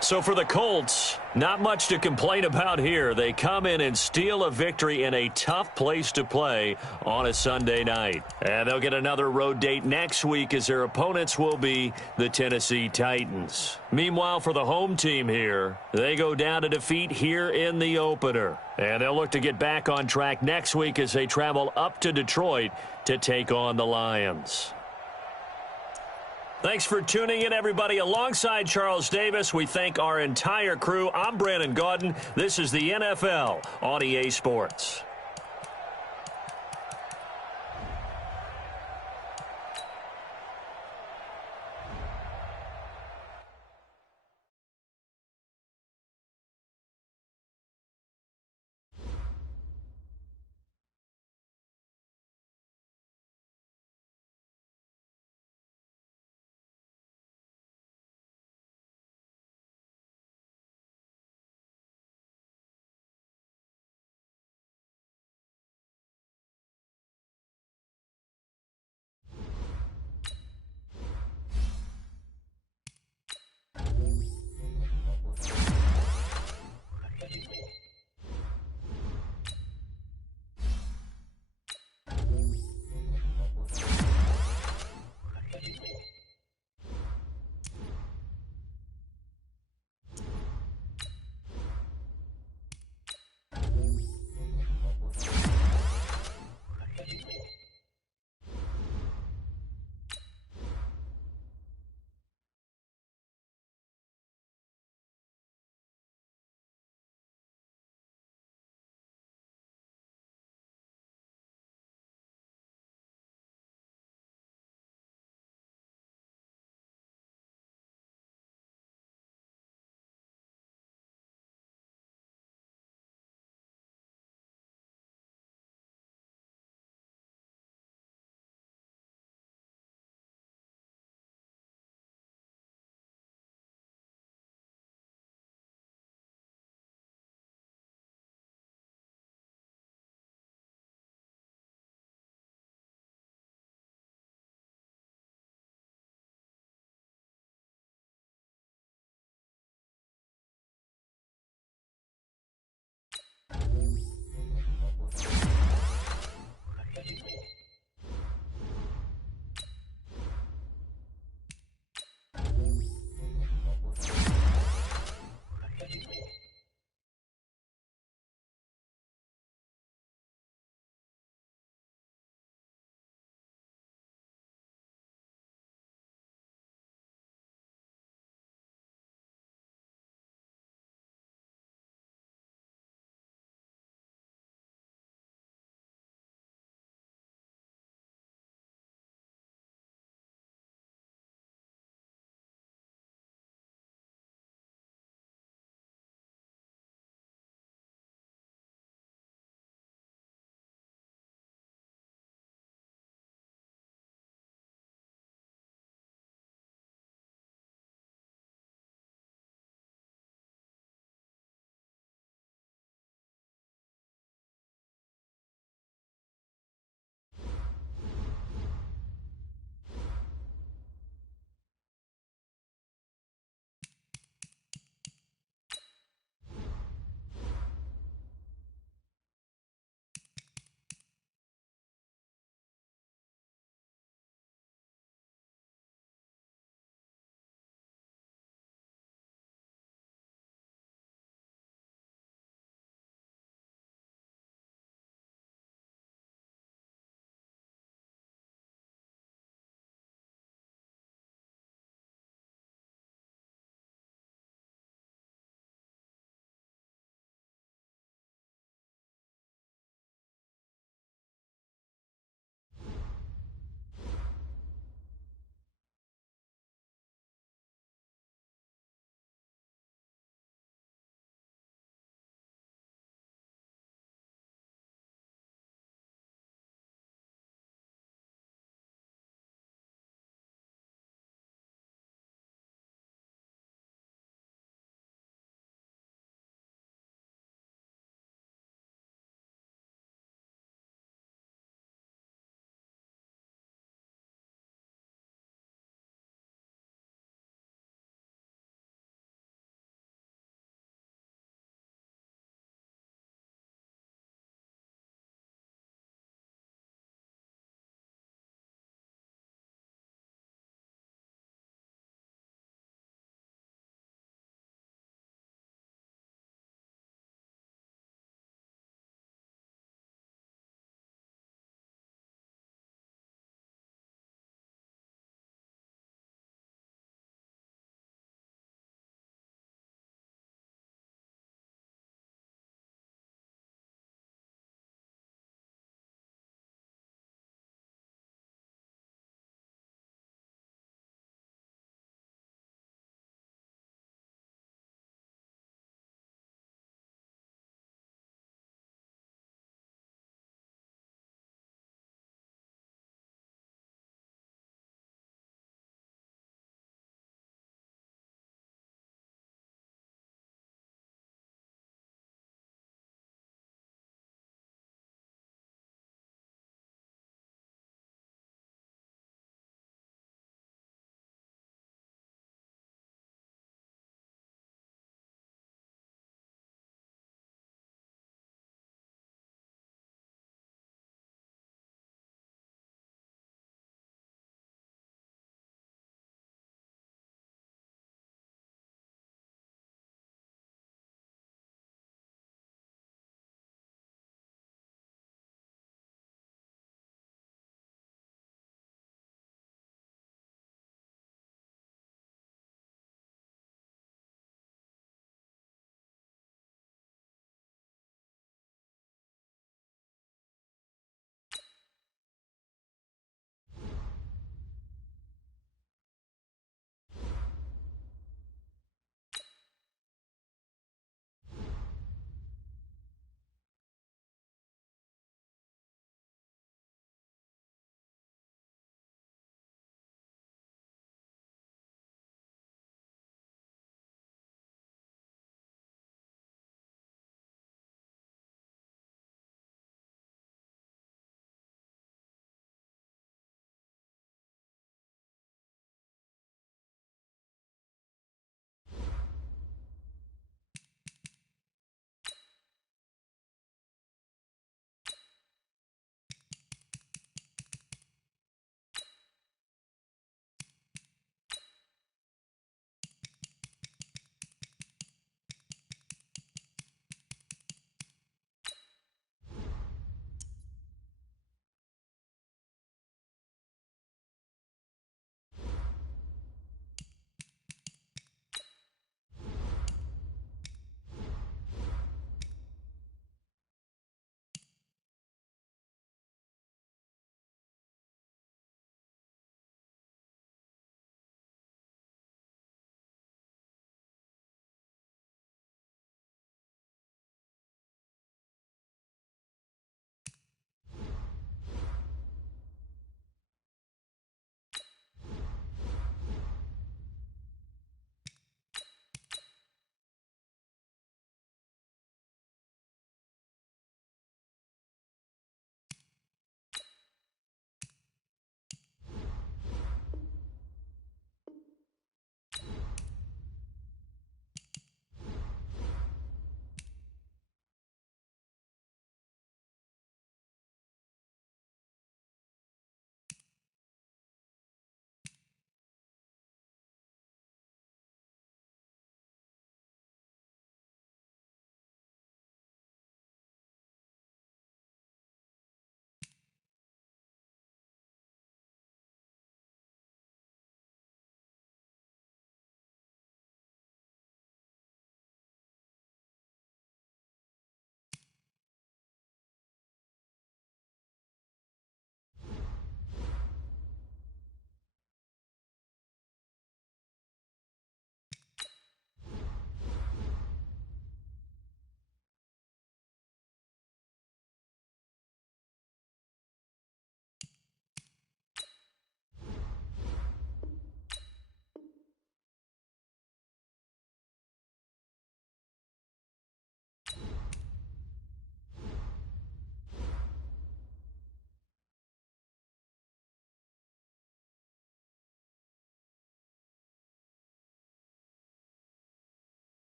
So for the Colts, not much to complain about here. They come in and steal a victory in a tough place to play on a Sunday night. And they'll get another road date next week as their opponents will be the Tennessee Titans. Meanwhile, for the home team here, they go down to defeat here in the opener. And they'll look to get back on track next week as they travel up to Detroit to take on the Lions. Thanks for tuning in, everybody. Alongside Charles Davis, we thank our entire crew. I'm Brandon Gaudin. This is the NFL on EA Sports.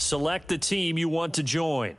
Select the team you want to join.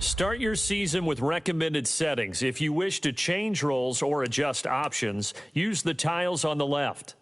Start your season with recommended settings. If you wish to change roles or adjust options, use the tiles on the left.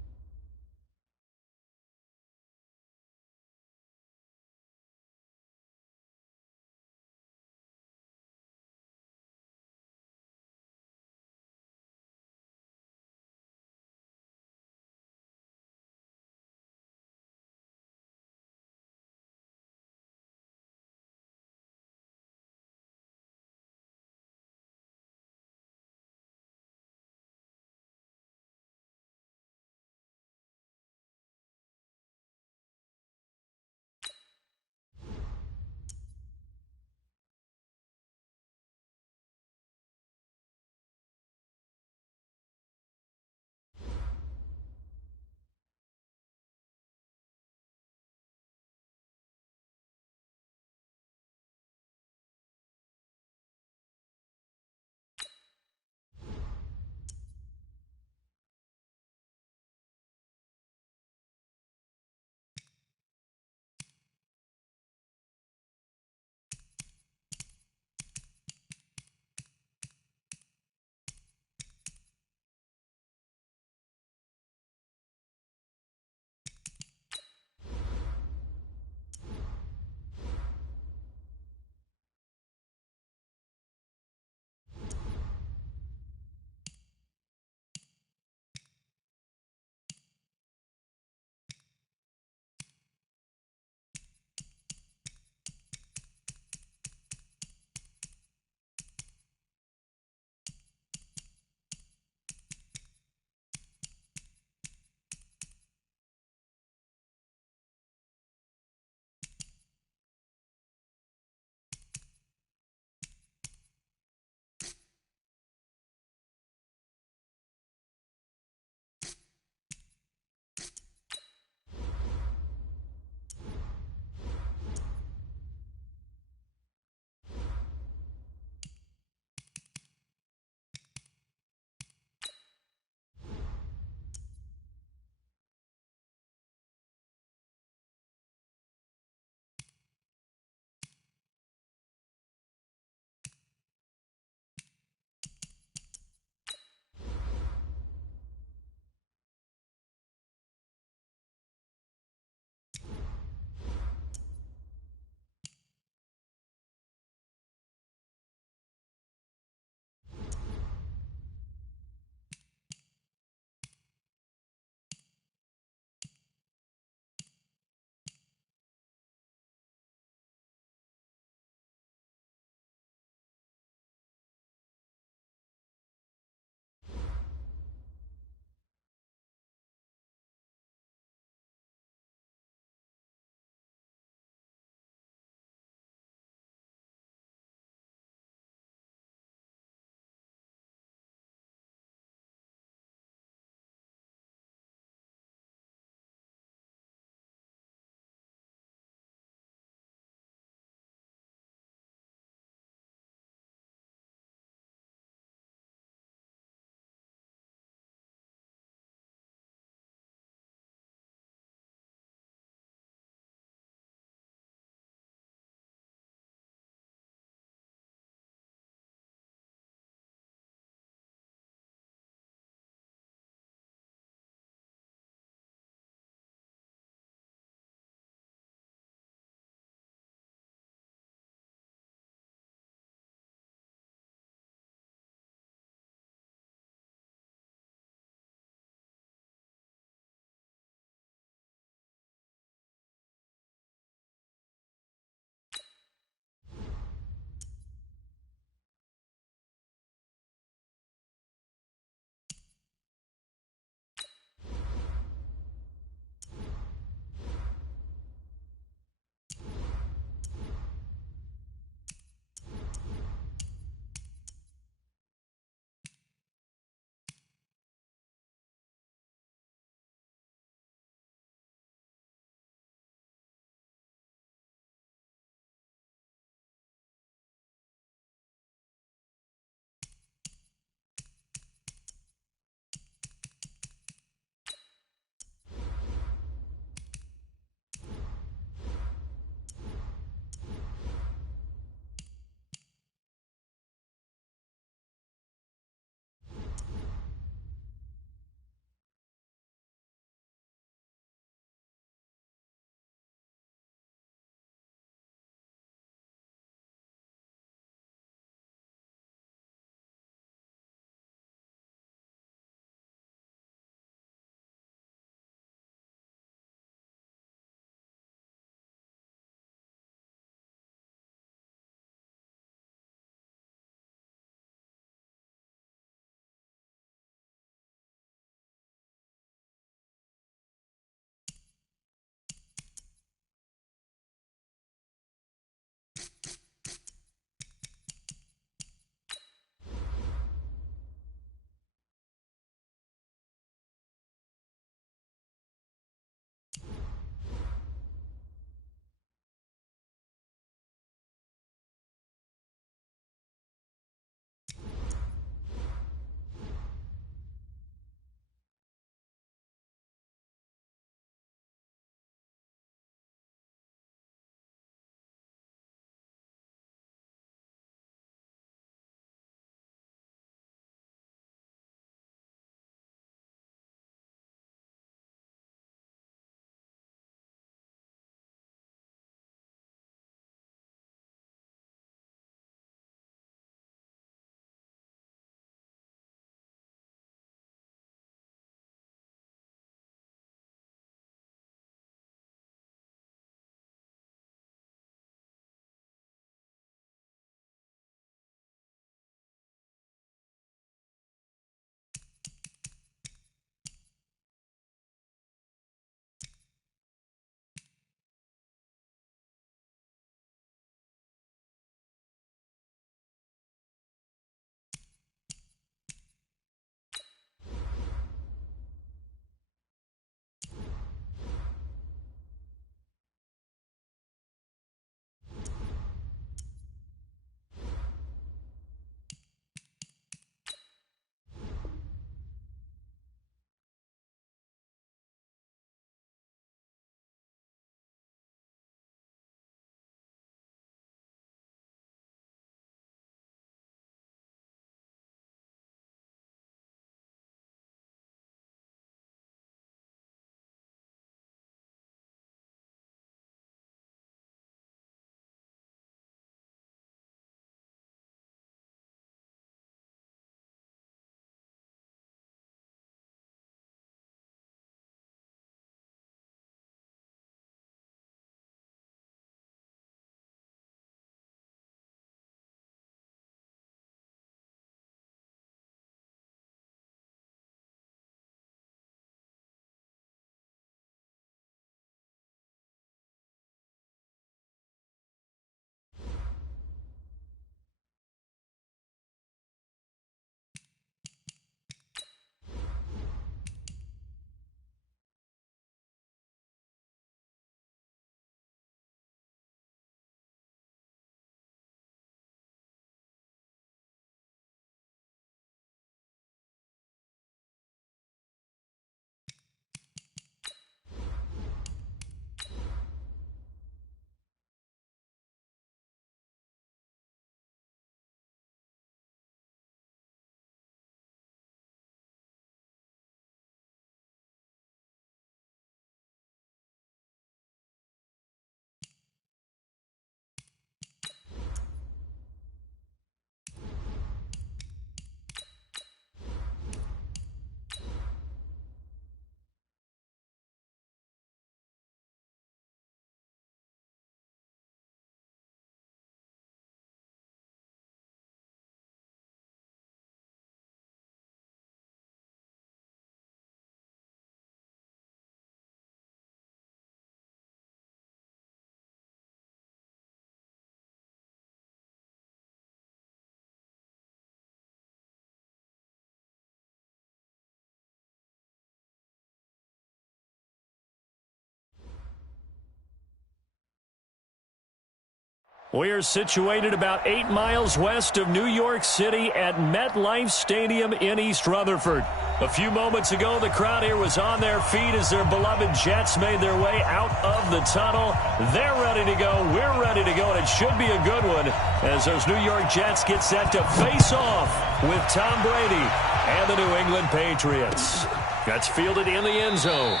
We're situated about 8 miles west of New York City at MetLife Stadium in East Rutherford. A few moments ago, the crowd here was on their feet as their beloved Jets made their way out of the tunnel. They're ready to go. We're ready to go, and it should be a good one as those New York Jets get set to face off with Tom Brady and the New England Patriots. That's fielded in the end zone.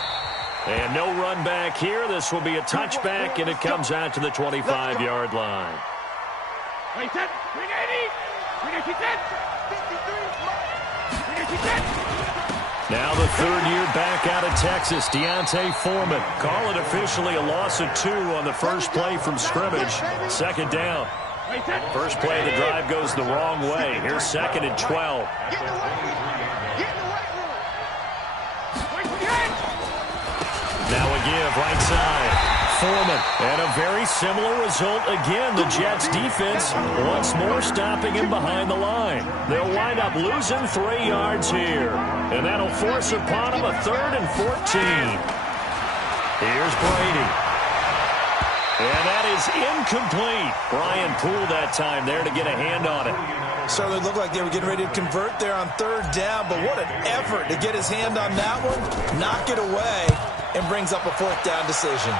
And no run back here. This will be a touchback, and it comes out to the 25-yard line. Now the third year back out of Texas, Deontay Foreman. Call it officially a loss of 2 on the first play from scrimmage. Second down. First play of the drive goes the wrong way. Here's 2nd and 12. Now a give, right side. Foreman. And a very similar result again. The Jets defense once more stopping him behind the line. They'll wind up losing 3 yards here. And that'll force upon him a 3rd and 14. Here's Brady. And that is incomplete. Brian Poole that time there to get a hand on it. Certainly looked like they were getting ready to convert there on 3rd down, but what an effort to get his hand on that one, knock it away, and brings up a 4th down decision.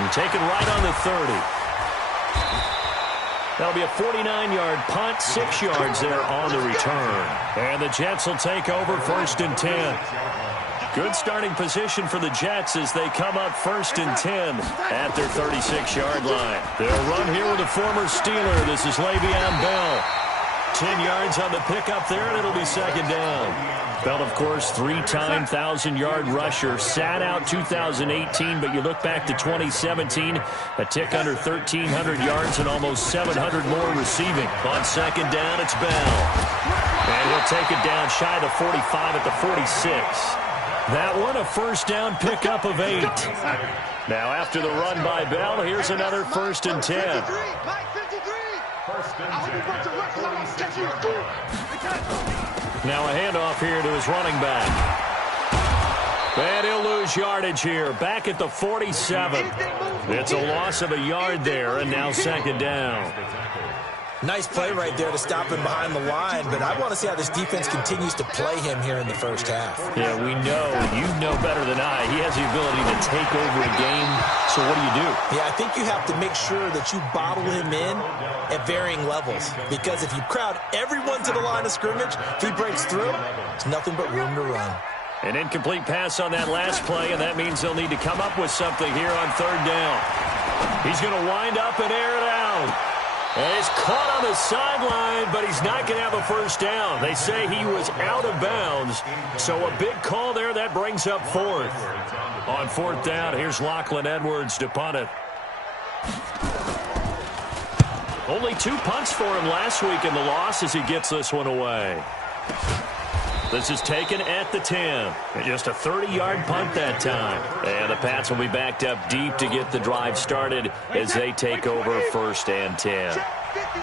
And taken right on the 30. That'll be a 49-yard punt, 6 yards there on the return. And the Jets will take over 1st and 10. Good starting position for the Jets as they come up 1st and 10 at their 36-yard line. They'll run here with a former Steeler. This is Le'Veon Bell. 10 yards on the pickup there, and it'll be 2nd down. Bell, of course, 3-time 1,000-yard rusher. Sat out 2018, but you look back to 2017, a tick under 1,300 yards and almost 700 more receiving. On 2nd down, it's Bell. And he'll take it down shy of the 45 at the 46. That one, a 1st down pickup of 8. Now after the run by Bell, here's another 1st and 10. Now a handoff here to his running back. And he'll lose yardage here, back at the 47. It's a loss of a yard there, and now 2nd down. Nice play right there to stop him behind the line, but I want to see how this defense continues to play him here in the first half. Yeah, we know. You know better than I. He has the ability to take over a game, so what do? Yeah, I think you have to make sure that you bottle him in at varying levels, because if you crowd everyone to the line of scrimmage, if he breaks through, it's nothing but room to run. An incomplete pass on that last play, and that means they'll need to come up with something here on 3rd down. He's going to wind up and air it out. And he's caught on the sideline, but he's not going to have a 1st down. They say he was out of bounds, so a big call there. That brings up 4th. On 4th down, here's Lachlan Edwards to punt it. Only 2 punts for him last week in the loss as he gets this one away. This is taken at the 10. Just a 30-yard punt that time. And the Pats will be backed up deep to get the drive started as they take over 1st and 10.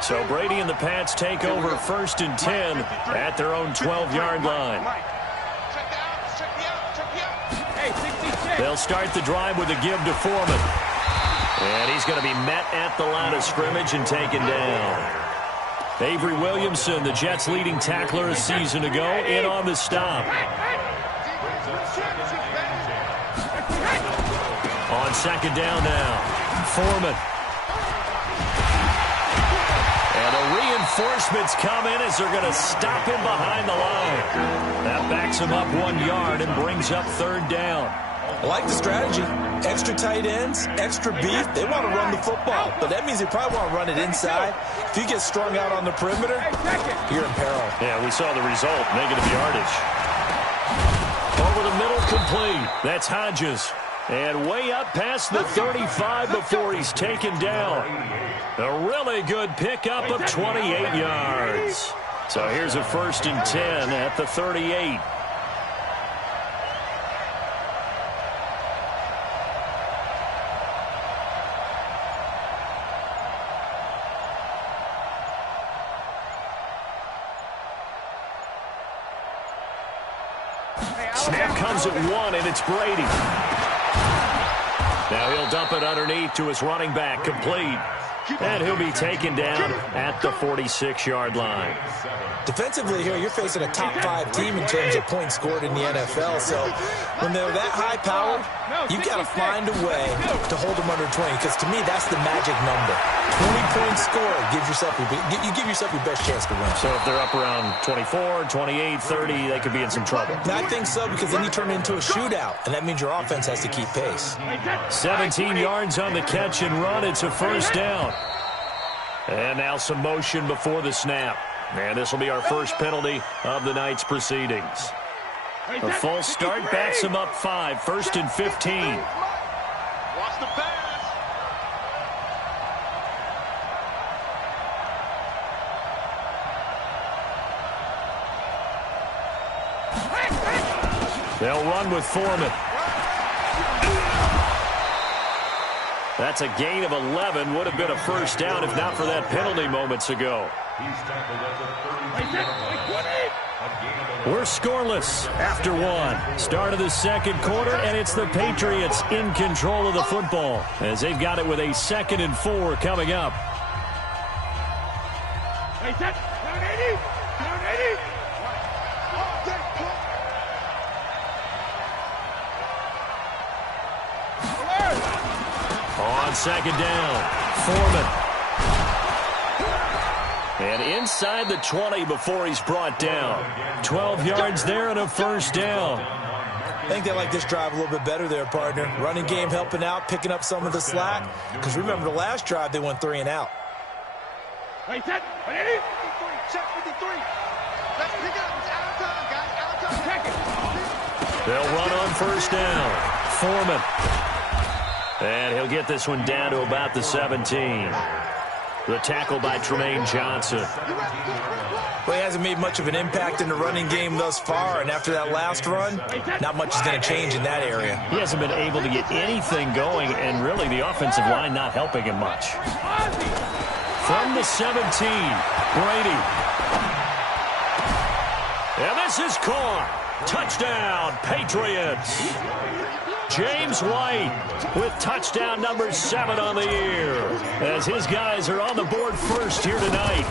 So Brady and the Pats take over 1st and 10 at their own 12-yard line. They'll start the drive with a give to Foreman. And he's going to be met at the line of scrimmage and taken down. Avery Williamson, the Jets' leading tackler a season ago, in on the stop. On 2nd down now, Foreman. And the reinforcements come in as they're going to stop him behind the line. That backs him up 1 yard and brings up 3rd down. I like the strategy. Extra tight ends, extra beef. They want to run the football, but that means they probably want to run it inside. If you get strung out on the perimeter, you're in peril. Yeah, we saw the result, negative yardage. Over the middle, complete. That's Hodges. And way up past the 35 before he's taken down. A really good pickup of 28 yards. So here's a 1st and 10 at the 38. Snap comes at 1, and it's Brady. Now he'll dump it underneath to his running back, complete. And he'll be taken down at the 46-yard line. Defensively here, you're facing a top 5 team in terms of points scored in the NFL. So when they're that high-powered, you've got to find a way to hold them under 20. Because to me, that's the magic number. 20 points scored, you give yourself your best chance to win. So if they're up around 24, 28, 30, they could be in some trouble. I think so, because then you turn it into a shootout, and that means your offense has to keep pace. 17 yards on the catch and run. It's a first down. And now some motion before the snap. And this will be our first penalty of the night's proceedings. A false start backs him up 5, 1st and 15. Watch the pass. They'll run with Foreman. That's a gain of 11. Would have been a first down if not for that penalty moments ago. We're scoreless after 1. Start of the second quarter, and it's the Patriots in control of the football as they've got it with a 2nd and 4 coming up. On 2nd down, Foreman. And inside the 20 before he's brought down. 12 yards there and a first down. I think they like this drive a little bit better there, partner. Running game helping out, picking up some of the slack. Because remember, the last drive, they went 3 and out. Check 53. Let's pick it up. It's out of time, guys. Out of time. Check it. They'll run on first down. Foreman. And he'll get this one down to about the 17. The tackle by Tremaine Johnson. Well, he hasn't made much of an impact in the running game thus far, and after that last run, not much is going to change in that area. He hasn't been able to get anything going, and really the offensive line not helping him much. From the 17, Brady. And this is caught. Touchdown, Patriots. James White with touchdown number 7 on the year as his guys are on the board first here tonight.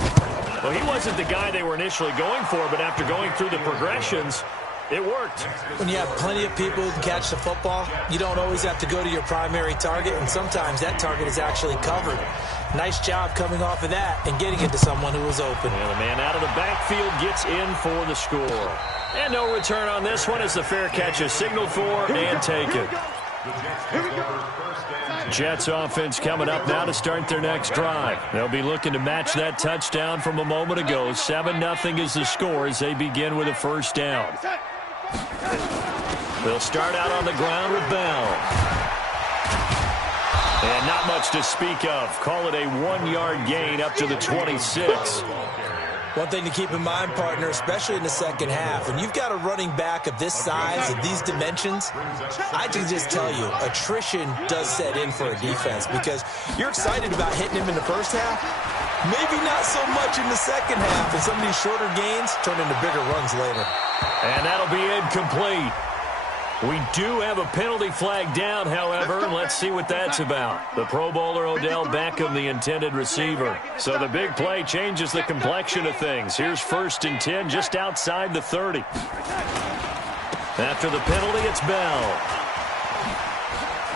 Well, he wasn't the guy they were initially going for, but after going through the progressions, it worked. When you have plenty of people who can catch the football, you don't always have to go to your primary target, and sometimes that target is actually covered. Nice job coming off of that and getting it to someone who was open. And the man out of the backfield gets in for the score. And no return on this one as the fair catch is signaled for and taken. Jets offense coming up now to start their next drive. They'll be looking to match that touchdown from a moment ago. 7-0 is the score as they begin with a first down. They'll start out on the ground with Bell. And not much to speak of. Call it a 1-yard gain up to the 26. One thing to keep in mind, partner, especially in the second half, when you've got a running back of this size, of these dimensions, I can just tell you, attrition does set in for a defense because you're excited about hitting him in the first half, maybe not so much in the second half, and some of these shorter gains turn into bigger runs later. And that'll be incomplete. We do have a penalty flag down, however, and let's see what that's about. The Pro Bowler Odell Beckham, the intended receiver. So the big play changes the complexion of things. Here's 1st and 10 just outside the 30. After the penalty, it's Bell.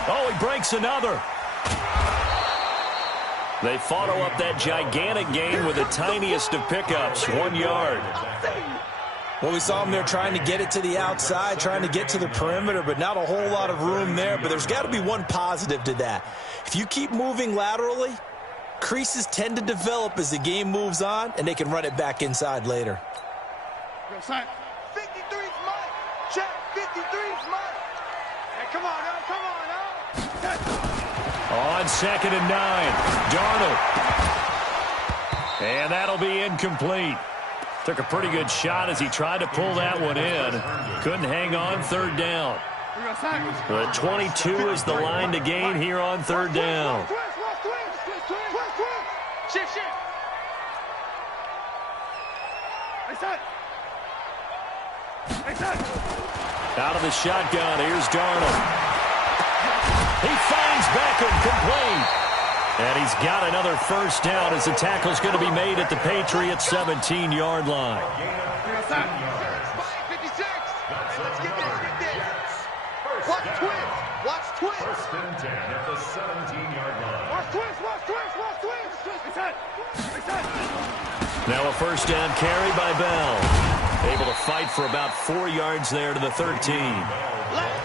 Oh, he breaks another. They follow up that gigantic gain with the tiniest of pickups, 1 yard. Well, we saw him there trying to get it to the outside, trying to get to the perimeter, but not a whole lot of room there. But there's got to be one positive to that. If you keep moving laterally, creases tend to develop as the game moves on, and they can run it back inside later. 53's mine. Check. 53's mine. Hey, come on now. On 2nd and 9, Darnold. And that'll be incomplete. Took a pretty good shot as he tried to pull that one in. Couldn't hang on 3rd down. The 22 is the line to gain here on 3rd down. Out of the shotgun, here's Darnold. He finds Beckham, complete. And he's got another first down as the tackle's going to be made at the Patriots' 17-yard line. 56. Let's get this. Watch twins. Watch twins. First and 10 at the 17-yard line. Watch twins. Now a first down carry by Bell. Able to fight for about 4 yards there to the 13.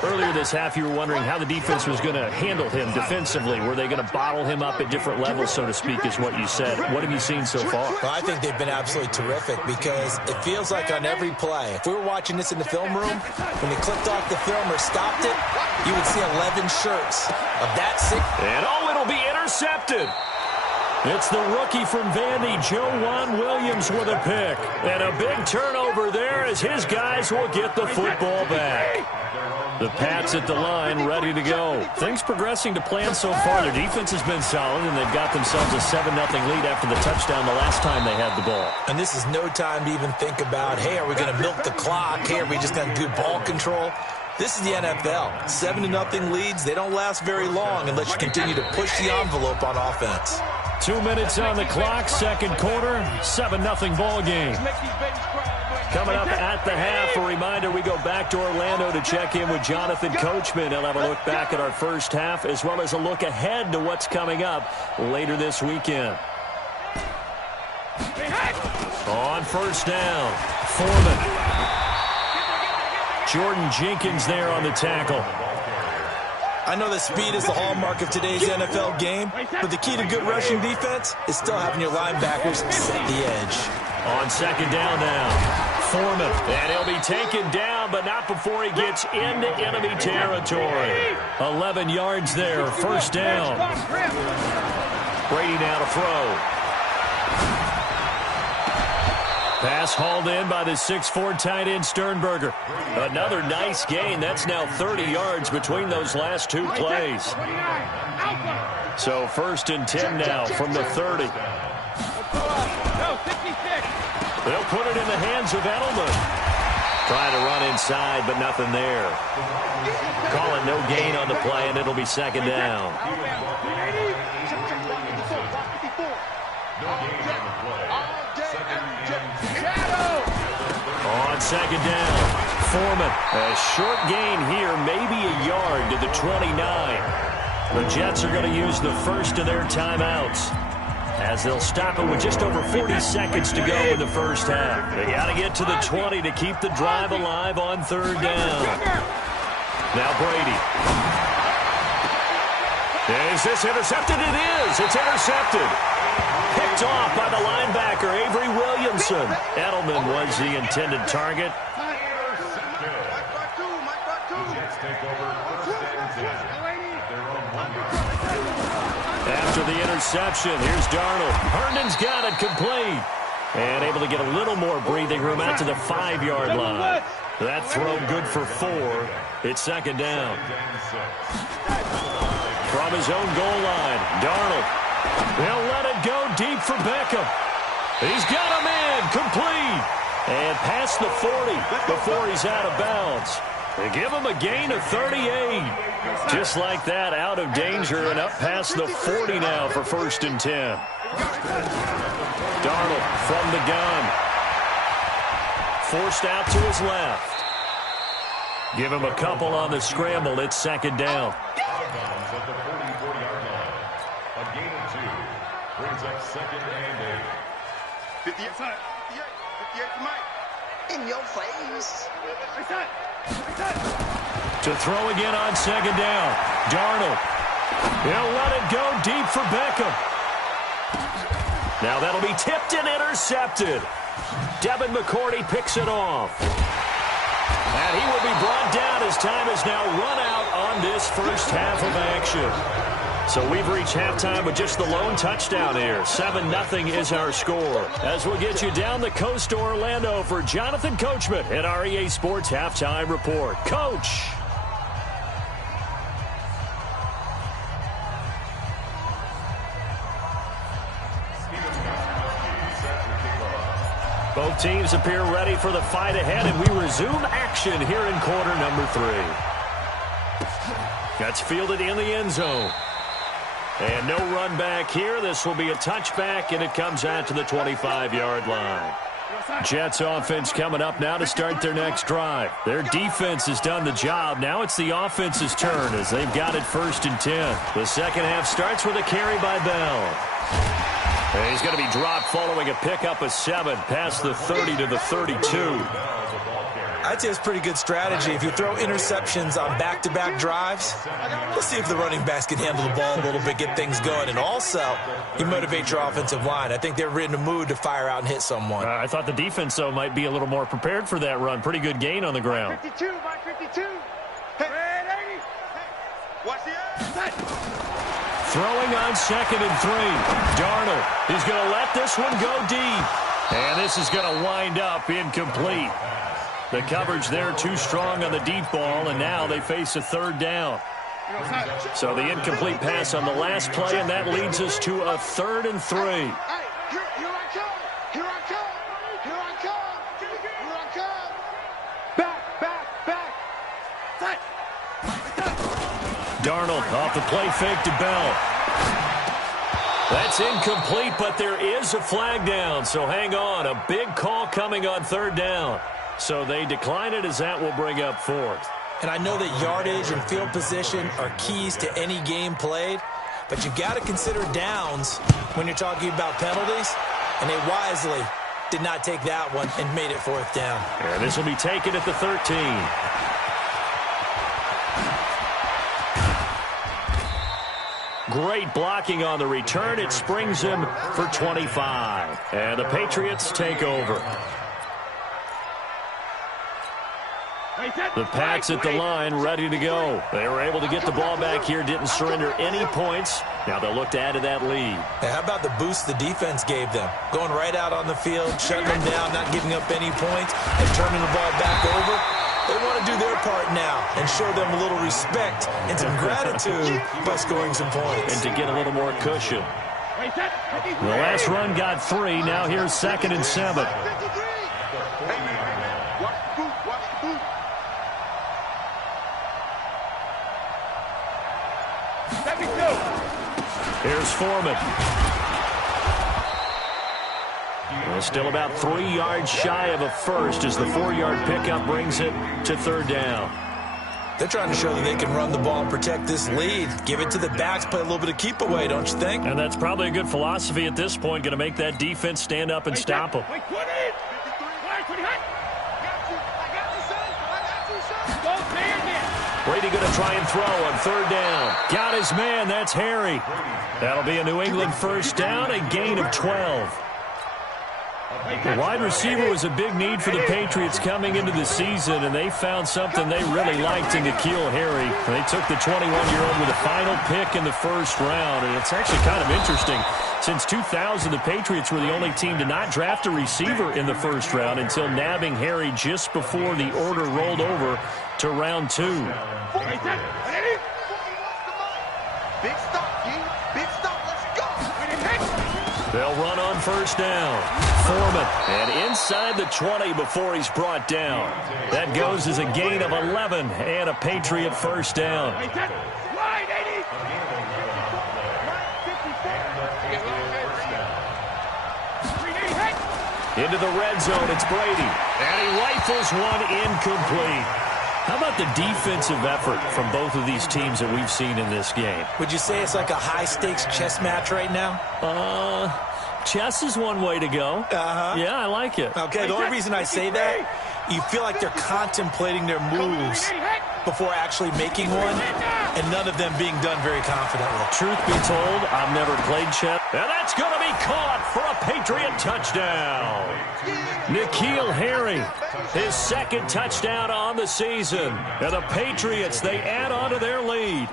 Earlier this half, you were wondering how the defense was going to handle him defensively. Were they going to bottle him up at different levels, so to speak, is what you said. What have you seen so far? Well, I think they've been absolutely terrific because it feels like on every play, if we were watching this in the film room, when they clicked off the film or stopped it, you would see 11 shirts of that six. And it'll be intercepted. It's the rookie from Vandy, Joejuan Williams, with a pick. And a big turnover there as his guys will get the football back. The Pats at the line, ready to go. Things progressing to plan so far. Their defense has been solid, and they've got themselves a 7-0 lead after the touchdown the last time they had the ball. And this is no time to even think about, hey, are we going to milk the clock? Hey, are we just going to do ball control? This is the NFL. 7-0 leads, they don't last very long unless you continue to push the envelope on offense. 2 minutes on the clock, second quarter, 7-0 ball game. Coming up at the half, a reminder, we go back to Orlando to check in with Jonathan Coachman. He'll have a look back at our first half as well as a look ahead to what's coming up later this weekend. On first down, Foreman. Jordan Jenkins there on the tackle. I know that speed is the hallmark of today's NFL game, but the key to good rushing defense is still having your linebackers set the edge. On second down now, Foreman. And he'll be taken down, but not before he gets into enemy territory. 11 yards there, first down. Brady now to throw. Pass hauled in by the 6'4" tight end Sternberger. Another nice gain. That's now 30 yards between those last two plays. So first and 10 now from the 30. They'll put it in the hands of Edelman. Trying to run inside, but nothing there. Call it no gain on the play, and it'll be second down. On second down, Foreman. A short gain here, maybe a yard to the 29. The Jets are going to use the first of their timeouts as they'll stop it with just over 40 seconds to go in the first half. They got to get to the 20 to keep the drive alive on third down. Now Brady. Is this intercepted? It is. It's intercepted. Picked off by the linebacker, Avery Williamson. Edelman was the intended target. After the interception, here's Darnold. Herndon's got it complete. And able to get a little more breathing room out to the 5-yard line. That throw good for 4. It's second down. From his own goal line, Darnold. They'll let it go deep for Beckham. He's got him in, complete. And past the 40 before he's out of bounds. They give him a gain of 38. Just like that, out of danger and up past the 40 now for first and 10. Darnold from the gun. Forced out to his left. Give him a couple on the scramble. It's second down. Brings up second and 8. 58 to Mike. In your face. To throw again on second down. Darnold. He'll let it go deep for Beckham. Now that'll be tipped and intercepted. Devin McCourty picks it off. And he will be brought down as time has now run out on this first half of action. So we've reached halftime with just the lone touchdown here. 7-0 is our score. As we'll get you down the coast to Orlando for Jonathan Coachman at our EA Sports Halftime Report. Coach. Both teams appear ready for the fight ahead, and we resume action here in quarter number 3. That's fielded in the end zone. And no run back here. This will be a touchback, and it comes out to the 25-yard line. Jets offense coming up now to start their next drive. Their defense has done the job. Now it's the offense's turn as they've got it 1st and 10. The second half starts with a carry by Bell. And he's going to be dropped following a pickup of 7 past the 30 to the 32. I'd say it's pretty good strategy. If you throw interceptions on back-to-back drives, let's see if the running backs can handle the ball a little bit, get things going. And also, you motivate your offensive line. I think they're in a mood to fire out and hit someone. I thought the defense, though, might be a little more prepared for that run. Pretty good gain on the ground. 52, by 52. Hey, watch the Throwing on 2nd and 3. Darnold is going to let this one go deep. And this is going to wind up incomplete. The coverage there too strong on the deep ball, and now they face a 3rd down. So the incomplete pass on the last play, and that leads us to a 3rd and 3. Here I come. Here I come. Here I come. Here I come. Back. Darnold off the play fake to Bell. That's incomplete, but there is a flag down, so hang on. A big call coming on 3rd down. So they decline it as that will bring up 4th. And I know that yardage and field position are keys to any game played, but you've got to consider downs when you're talking about penalties, and they wisely did not take that one and made it 4th down. And this will be taken at the 13. Great blocking on the return. It springs him for 25. And the Patriots take over. The Pats at the line, ready to go. They were able to get the ball back here, didn't surrender any points. Now they'll look to add to that lead. Now, how about the boost the defense gave them? Going right out on the field, shutting them down, not giving up any points, and turning the ball back over. They want to do their part now and show them a little respect and some gratitude by scoring some points. And to get a little more cushion. The last run got 3. Now here's 2nd and 7. Here's Foreman. Still about 3 yards shy of a first as the 4-yard pickup brings it to 3rd down. They're trying to show that they can run the ball and protect this lead. Give it to the backs, play a little bit of keep away, don't you think? And that's probably a good philosophy at this point, going to make that defense stand up and stop them. Brady going to try and throw on 3rd down. Got his man, that's Harry. That'll be a New England 1st down, a gain of 12. The wide receiver was a big need for the Patriots coming into the season, and they found something they really liked in N'Keal Harry. They took the 21-year-old with a final pick in the 1st round, and it's actually kind of interesting. Since 2000, the Patriots were the only team to not draft a receiver in the 1st round until nabbing Harry just before the order rolled over to round 2. Big stop, G. Big stop. Let's go. They'll run on 1st down. Foreman, and inside the 20 before he's brought down. That goes as a gain of 11 and a Patriot 1st down. Into the red zone, it's Brady. And he rifles one incomplete. How about the defensive effort from both of these teams that we've seen in this game? Would you say it's like a high-stakes chess match right now? Chess is one way to go. Yeah, I like it. Okay, the only reason I say that, you feel like they're contemplating their moves before actually making one, and none of them being done very confidently. Truth be told, I've never played chess. And that's going to be caught for a Patriot touchdown. N'Keal Harry, his 2nd touchdown on the season. And the Patriots, they add on to their lead.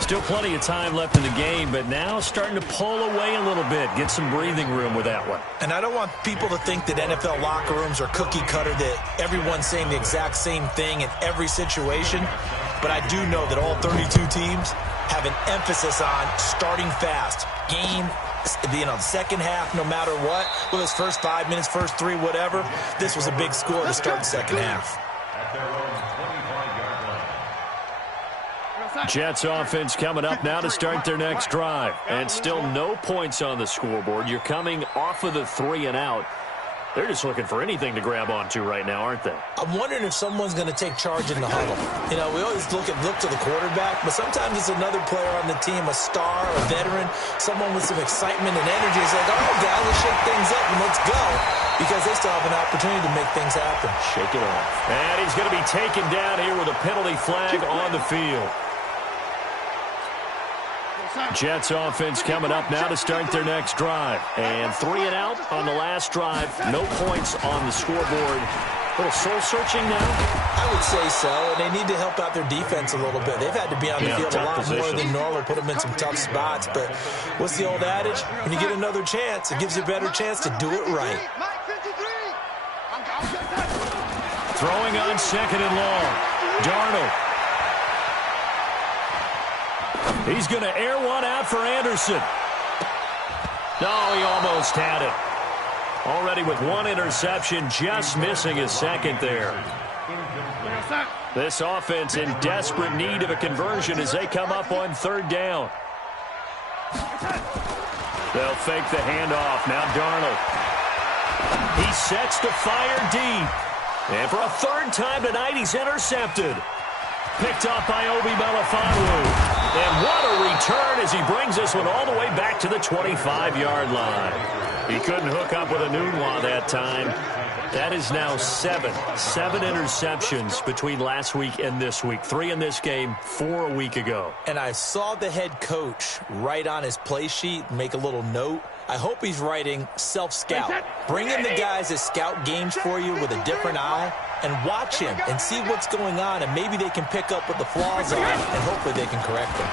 Still plenty of time left in the game, but now starting to pull away a little bit, get some breathing room with that one. And I don't want people to think that NFL locker rooms are cookie cutter, that everyone's saying the exact same thing in every situation. But I do know that all 32 teams have an emphasis on starting fast. Game, the second half, no matter what. Well, it's first 5 minutes, first 3, whatever. This was a big score to start the second half. Jets offense coming up now to start their next drive. And still no points on the scoreboard. You're coming off of the 3 and out. They're just looking for anything to grab onto right now, aren't they? I'm wondering if someone's going to take charge in the huddle. You know, we always look to the quarterback, but sometimes it's another player on the team, a star, a veteran, someone with some excitement and energy. It's like, all right, guys, let's shake things up and let's go, because they still have an opportunity to make things happen. Shake it off. And he's going to be taken down here with a penalty flag on the field. Jets offense coming up now to start their next drive. And 3 and out on the last drive. No points on the scoreboard. A little soul-searching now? I would say so, and they need to help out their defense a little bit. They've had to be on the field a lot more than normal, put them in some tough spots. But what's the old adage? When you get another chance, it gives you a better chance to do it right. Throwing on second and long. Darnold. He's going to air one out for Anderson. No, he almost had it. Already with 1 interception, just missing his second there. This offense in desperate need of a conversion as they come up on 3rd down. They'll fake the handoff. Now Darnold. He sets to fire deep. And for a 3rd time tonight, he's intercepted. Picked off by Obi Melifonwu. And what a return as he brings this one all the way back to the 25-yard line. He couldn't hook up with a Nunwa that time. That is now 7 interceptions between last week and this week. 3 in this game, 4 a week ago. And I saw the head coach write on his play sheet, make a little note. I hope he's writing self-scout. Bring in the guys that scout games for you with a different eye and watch him and see what's going on, and maybe they can pick up what the flaws are, and hopefully they can correct them.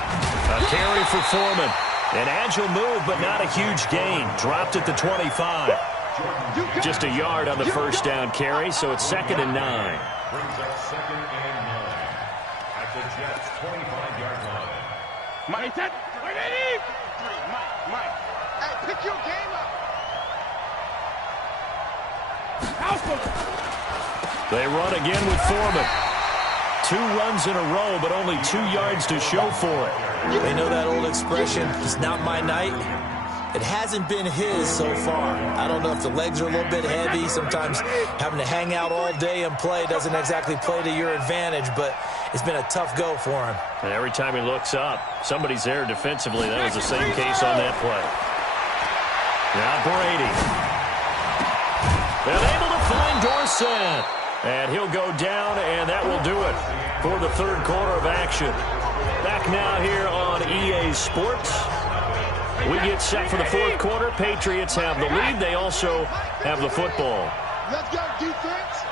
A carry for Foreman. An agile move, but not a huge gain. Dropped at the 25. Just a yard on the first down carry, so it's 2nd and 9. Brings up 2nd and 9 at the Jets' 25-yard line. Mike, hey, pick your game up. They run again with Foreman. 2 runs in a row, but only 2 yards to show for it. They know that old expression, it's not my night. It hasn't been his so far. I don't know if the legs are a little bit heavy. Sometimes having to hang out all day and play doesn't exactly play to your advantage, but it's been a tough go for him. And every time he looks up, somebody's there defensively. That was the same case on that play. Now Brady. They're able to find Dorsett. And he'll go down, and that will do it for the 3rd quarter of action. Back now here on EA Sports. We get set for the 4th quarter. Patriots have the lead. They also have the football. Let's go, defense.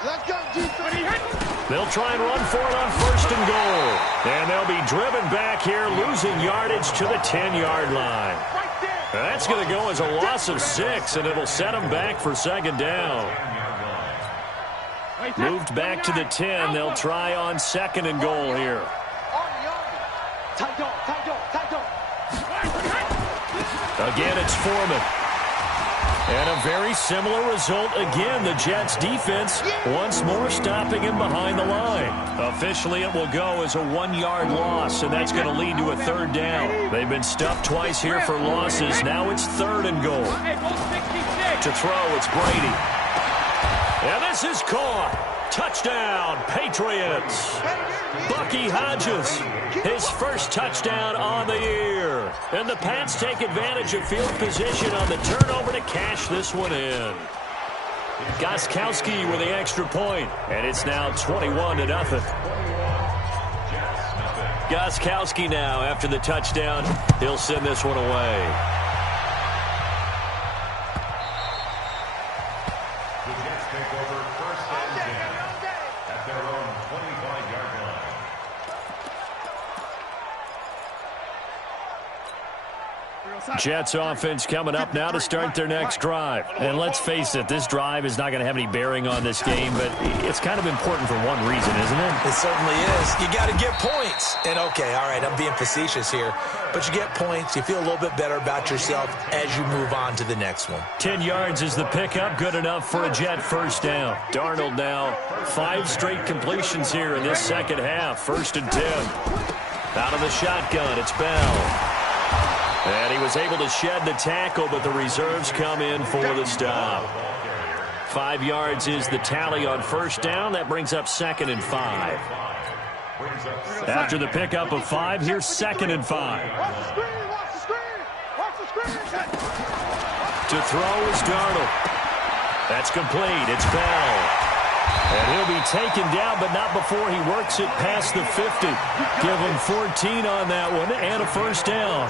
Let's go, defense. They'll try and run for it on 1st and goal. And they'll be driven back here, losing yardage to the 10-yard line. That's going to go as a loss of 6, and it'll set them back for 2nd down. Moved back to the 10. They'll try on 2nd and goal here. Again, it's Foreman. And a very similar result again. The Jets defense once more stopping him behind the line. Officially, it will go as a 1-yard loss, and that's going to lead to a 3rd down. They've been stuffed twice here for losses. Now it's 3rd and goal. To throw, it's Brady. And this is caught. Touchdown, Patriots. Bucky Hodges, his first touchdown on the year. And the Pats take advantage of field position on the turnover to cash this one in. Gostkowski with the extra point, and it's now 21-0. Gostkowski now, after the touchdown, he'll send this one away. Jets offense coming up now to start their next drive. And let's face it, this drive is not going to have any bearing on this game, but it's kind of important for one reason, isn't it? It certainly is. You got to get points. And, okay, all right, I'm being facetious here, but you get points. You feel a little bit better about yourself as you move on to the next one. 10 yards is the pickup. Good enough for a Jet first down. Darnold now 5 straight completions here in this second half. 1st and 10. Out of the shotgun, it's Bell. And he was able to shed the tackle, but the reserves come in for the stop. 5 yards is the tally on first down. That brings up 2nd and 5. After the pickup of 5, here's 2nd and 5. To throw is Darnold. That's complete. It's Bell. And he'll be taken down, but not before he works it past the 50. Give him 14 on that one and a first down.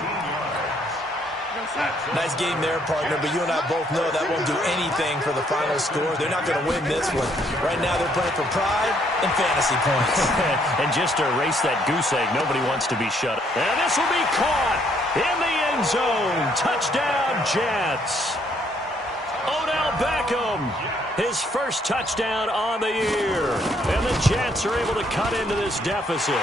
Nice game there, partner, but you and I both know that won't do anything for the final score. They're not going to win this one. Right now they're playing for pride and fantasy points. And just to erase that goose egg, nobody wants to be shut. And this will be caught in the end zone. Touchdown, Jets. Odell Beckham, his first touchdown on the year. And the Jets are able to cut into this deficit.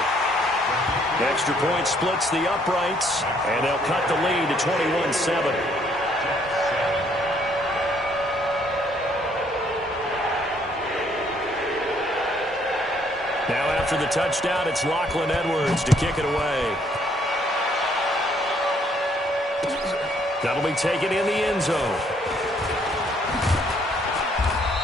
Extra point splits the uprights, and they'll cut the lead to 21-7. Now after the touchdown, it's Lachlan Edwards to kick it away. That'll be taken in the end zone.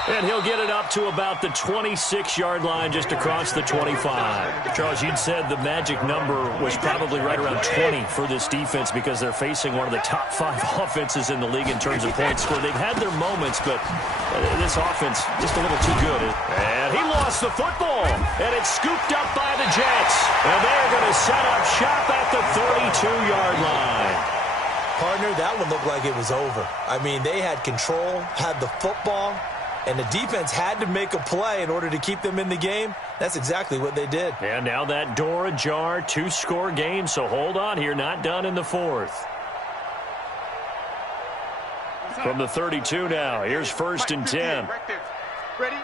And he'll get it up to about the 26-yard line, just across the 25. Charles, you'd said the magic number was probably right around 20 for this defense because they're facing one of the top 5 offenses in the league in terms of points scored. They've had their moments, but this offense just a little too good. And he lost the football, and it's scooped up by the Jets. And they're going to set up shop at the 32-yard line. Partner, that one looked like it was over. I mean, they had control, had the football, and the defense had to make a play in order to keep them in the game. That's exactly what they did. And now that door ajar, 2-score game, so hold on here, not done in the 4th. From the 32 now, here's 1st and 10. Ready?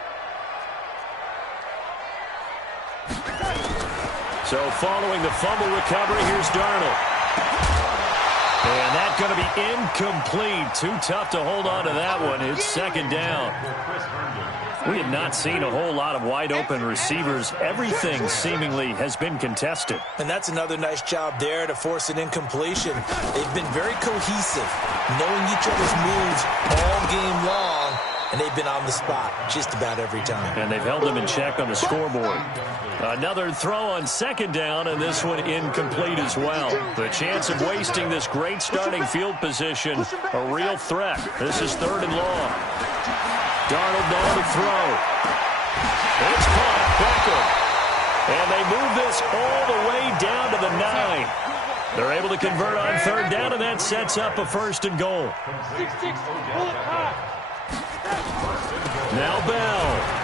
So following the fumble recovery, here's Darnold. And that's going to be incomplete. Too tough to hold on to that one. It's 2nd down. We have not seen a whole lot of wide-open receivers. Everything seemingly has been contested. And that's another nice job there to force an incompletion. They've been very cohesive, knowing each other's moves all game long, and they've been on the spot just about every time. And they've held them in check on the scoreboard. Another throw on 2nd down, and this one incomplete as well. The chance of wasting this great starting field position, a real threat. This is 3rd and long. Darnold now to throw. And it's caught. Beckham. And they move this all the way down to the 9. They're able to convert on 3rd down, and that sets up a 1st and goal. Now Bell.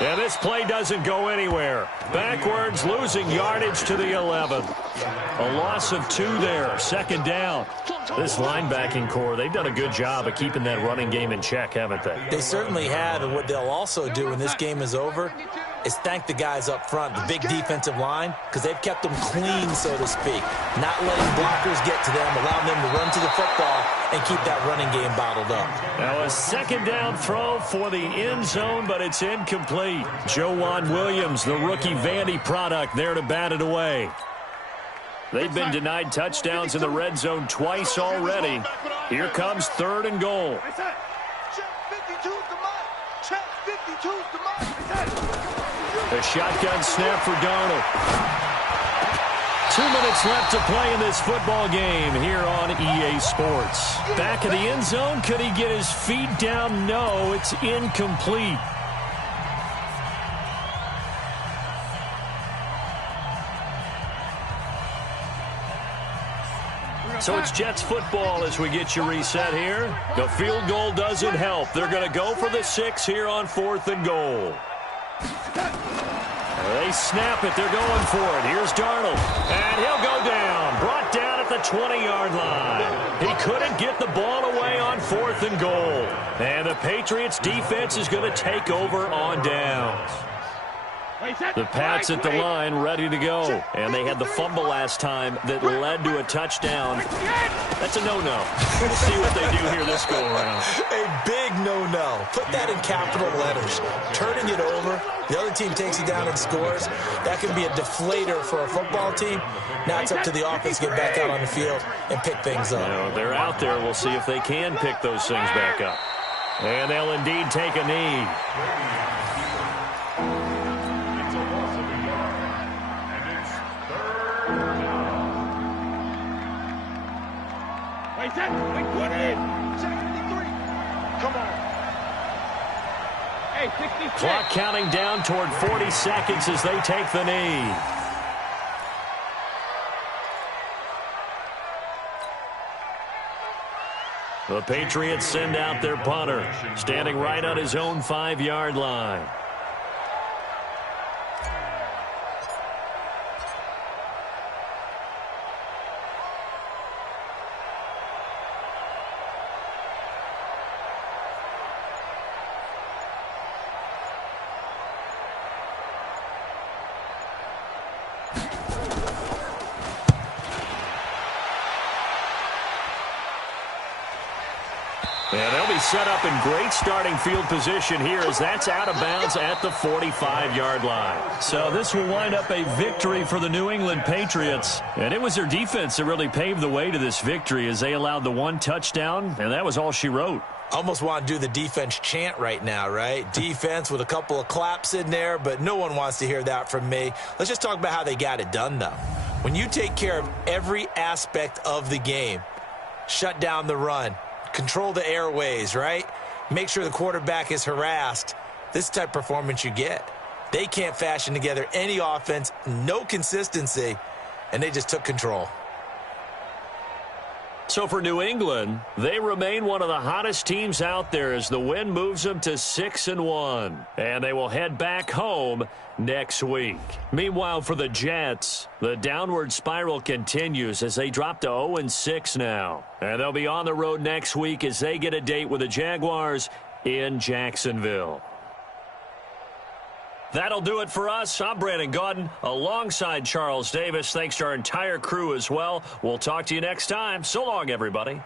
And this play doesn't go anywhere. Backwards, losing yardage to the 11. A loss of 2 there, 2nd down. This linebacking core, they've done a good job of keeping that running game in check, haven't they? They certainly have, and what they'll also do when this game is over is thank the guys up front, the big defensive line, because they've kept them clean, so to speak. Not letting blockers get to them, allowing them to run to the football and keep that running game bottled up. Now a 2nd down throw for the end zone, but it's incomplete. Joejuan Williams, the rookie Vandy product, there to bat it away. They've been denied touchdowns in the red zone twice already. Here comes 3rd and goal. A shotgun snap for Darnold. 2 minutes left to play in this football game here on EA Sports. Back of the end zone. Could he get his feet down? No, it's incomplete. So it's Jets football as we get you reset here. The field goal doesn't help. They're going to go for the 6 here on 4th and goal. They snap it. They're going for it. Here's Darnold. And he'll go down. Brought down at the 20-yard line. He couldn't get the ball away on 4th and goal. And the Patriots defense is going to take over on downs. The Pats at the line, ready to go. And they had the fumble last time that led to a touchdown. That's a no-no. We'll see what they do here this go-around. A big no-no. Put that in capital letters. Turning it over, the other team takes it down and scores. That can be a deflator for a football team. Now it's up to the offense to get back out on the field and pick things up. Now, they're out there. We'll see if they can pick those things back up. And they'll indeed take a knee. Come on. Hey, 66. Clock counting down toward 40 seconds as they take the knee. The Patriots send out their punter, standing right on his own 5-yard line. And they'll be set up in great starting field position here as that's out of bounds at the 45-yard line. So this will wind up a victory for the New England Patriots. And it was their defense that really paved the way to this victory as they allowed the 1 touchdown, and that was all she wrote. Almost want to do the defense chant right now, right? Defense with a couple of claps in there, but no one wants to hear that from me. Let's just talk about how they got it done, though. When you take care of every aspect of the game, shut down the run, control the airways, right? Make sure the quarterback is harassed. This type of performance you get. They can't fashion together any offense, no consistency, and they just took control. So for New England, they remain one of the hottest teams out there as the win moves them to 6-1. And they will head back home next week. Meanwhile, for the Jets, the downward spiral continues as they drop to 0-6 now. And they'll be on the road next week as they get a date with the Jaguars in Jacksonville. That'll do it for us. I'm Brandon Gaudin alongside Charles Davis. Thanks to our entire crew as well. We'll talk to you next time. So long, everybody.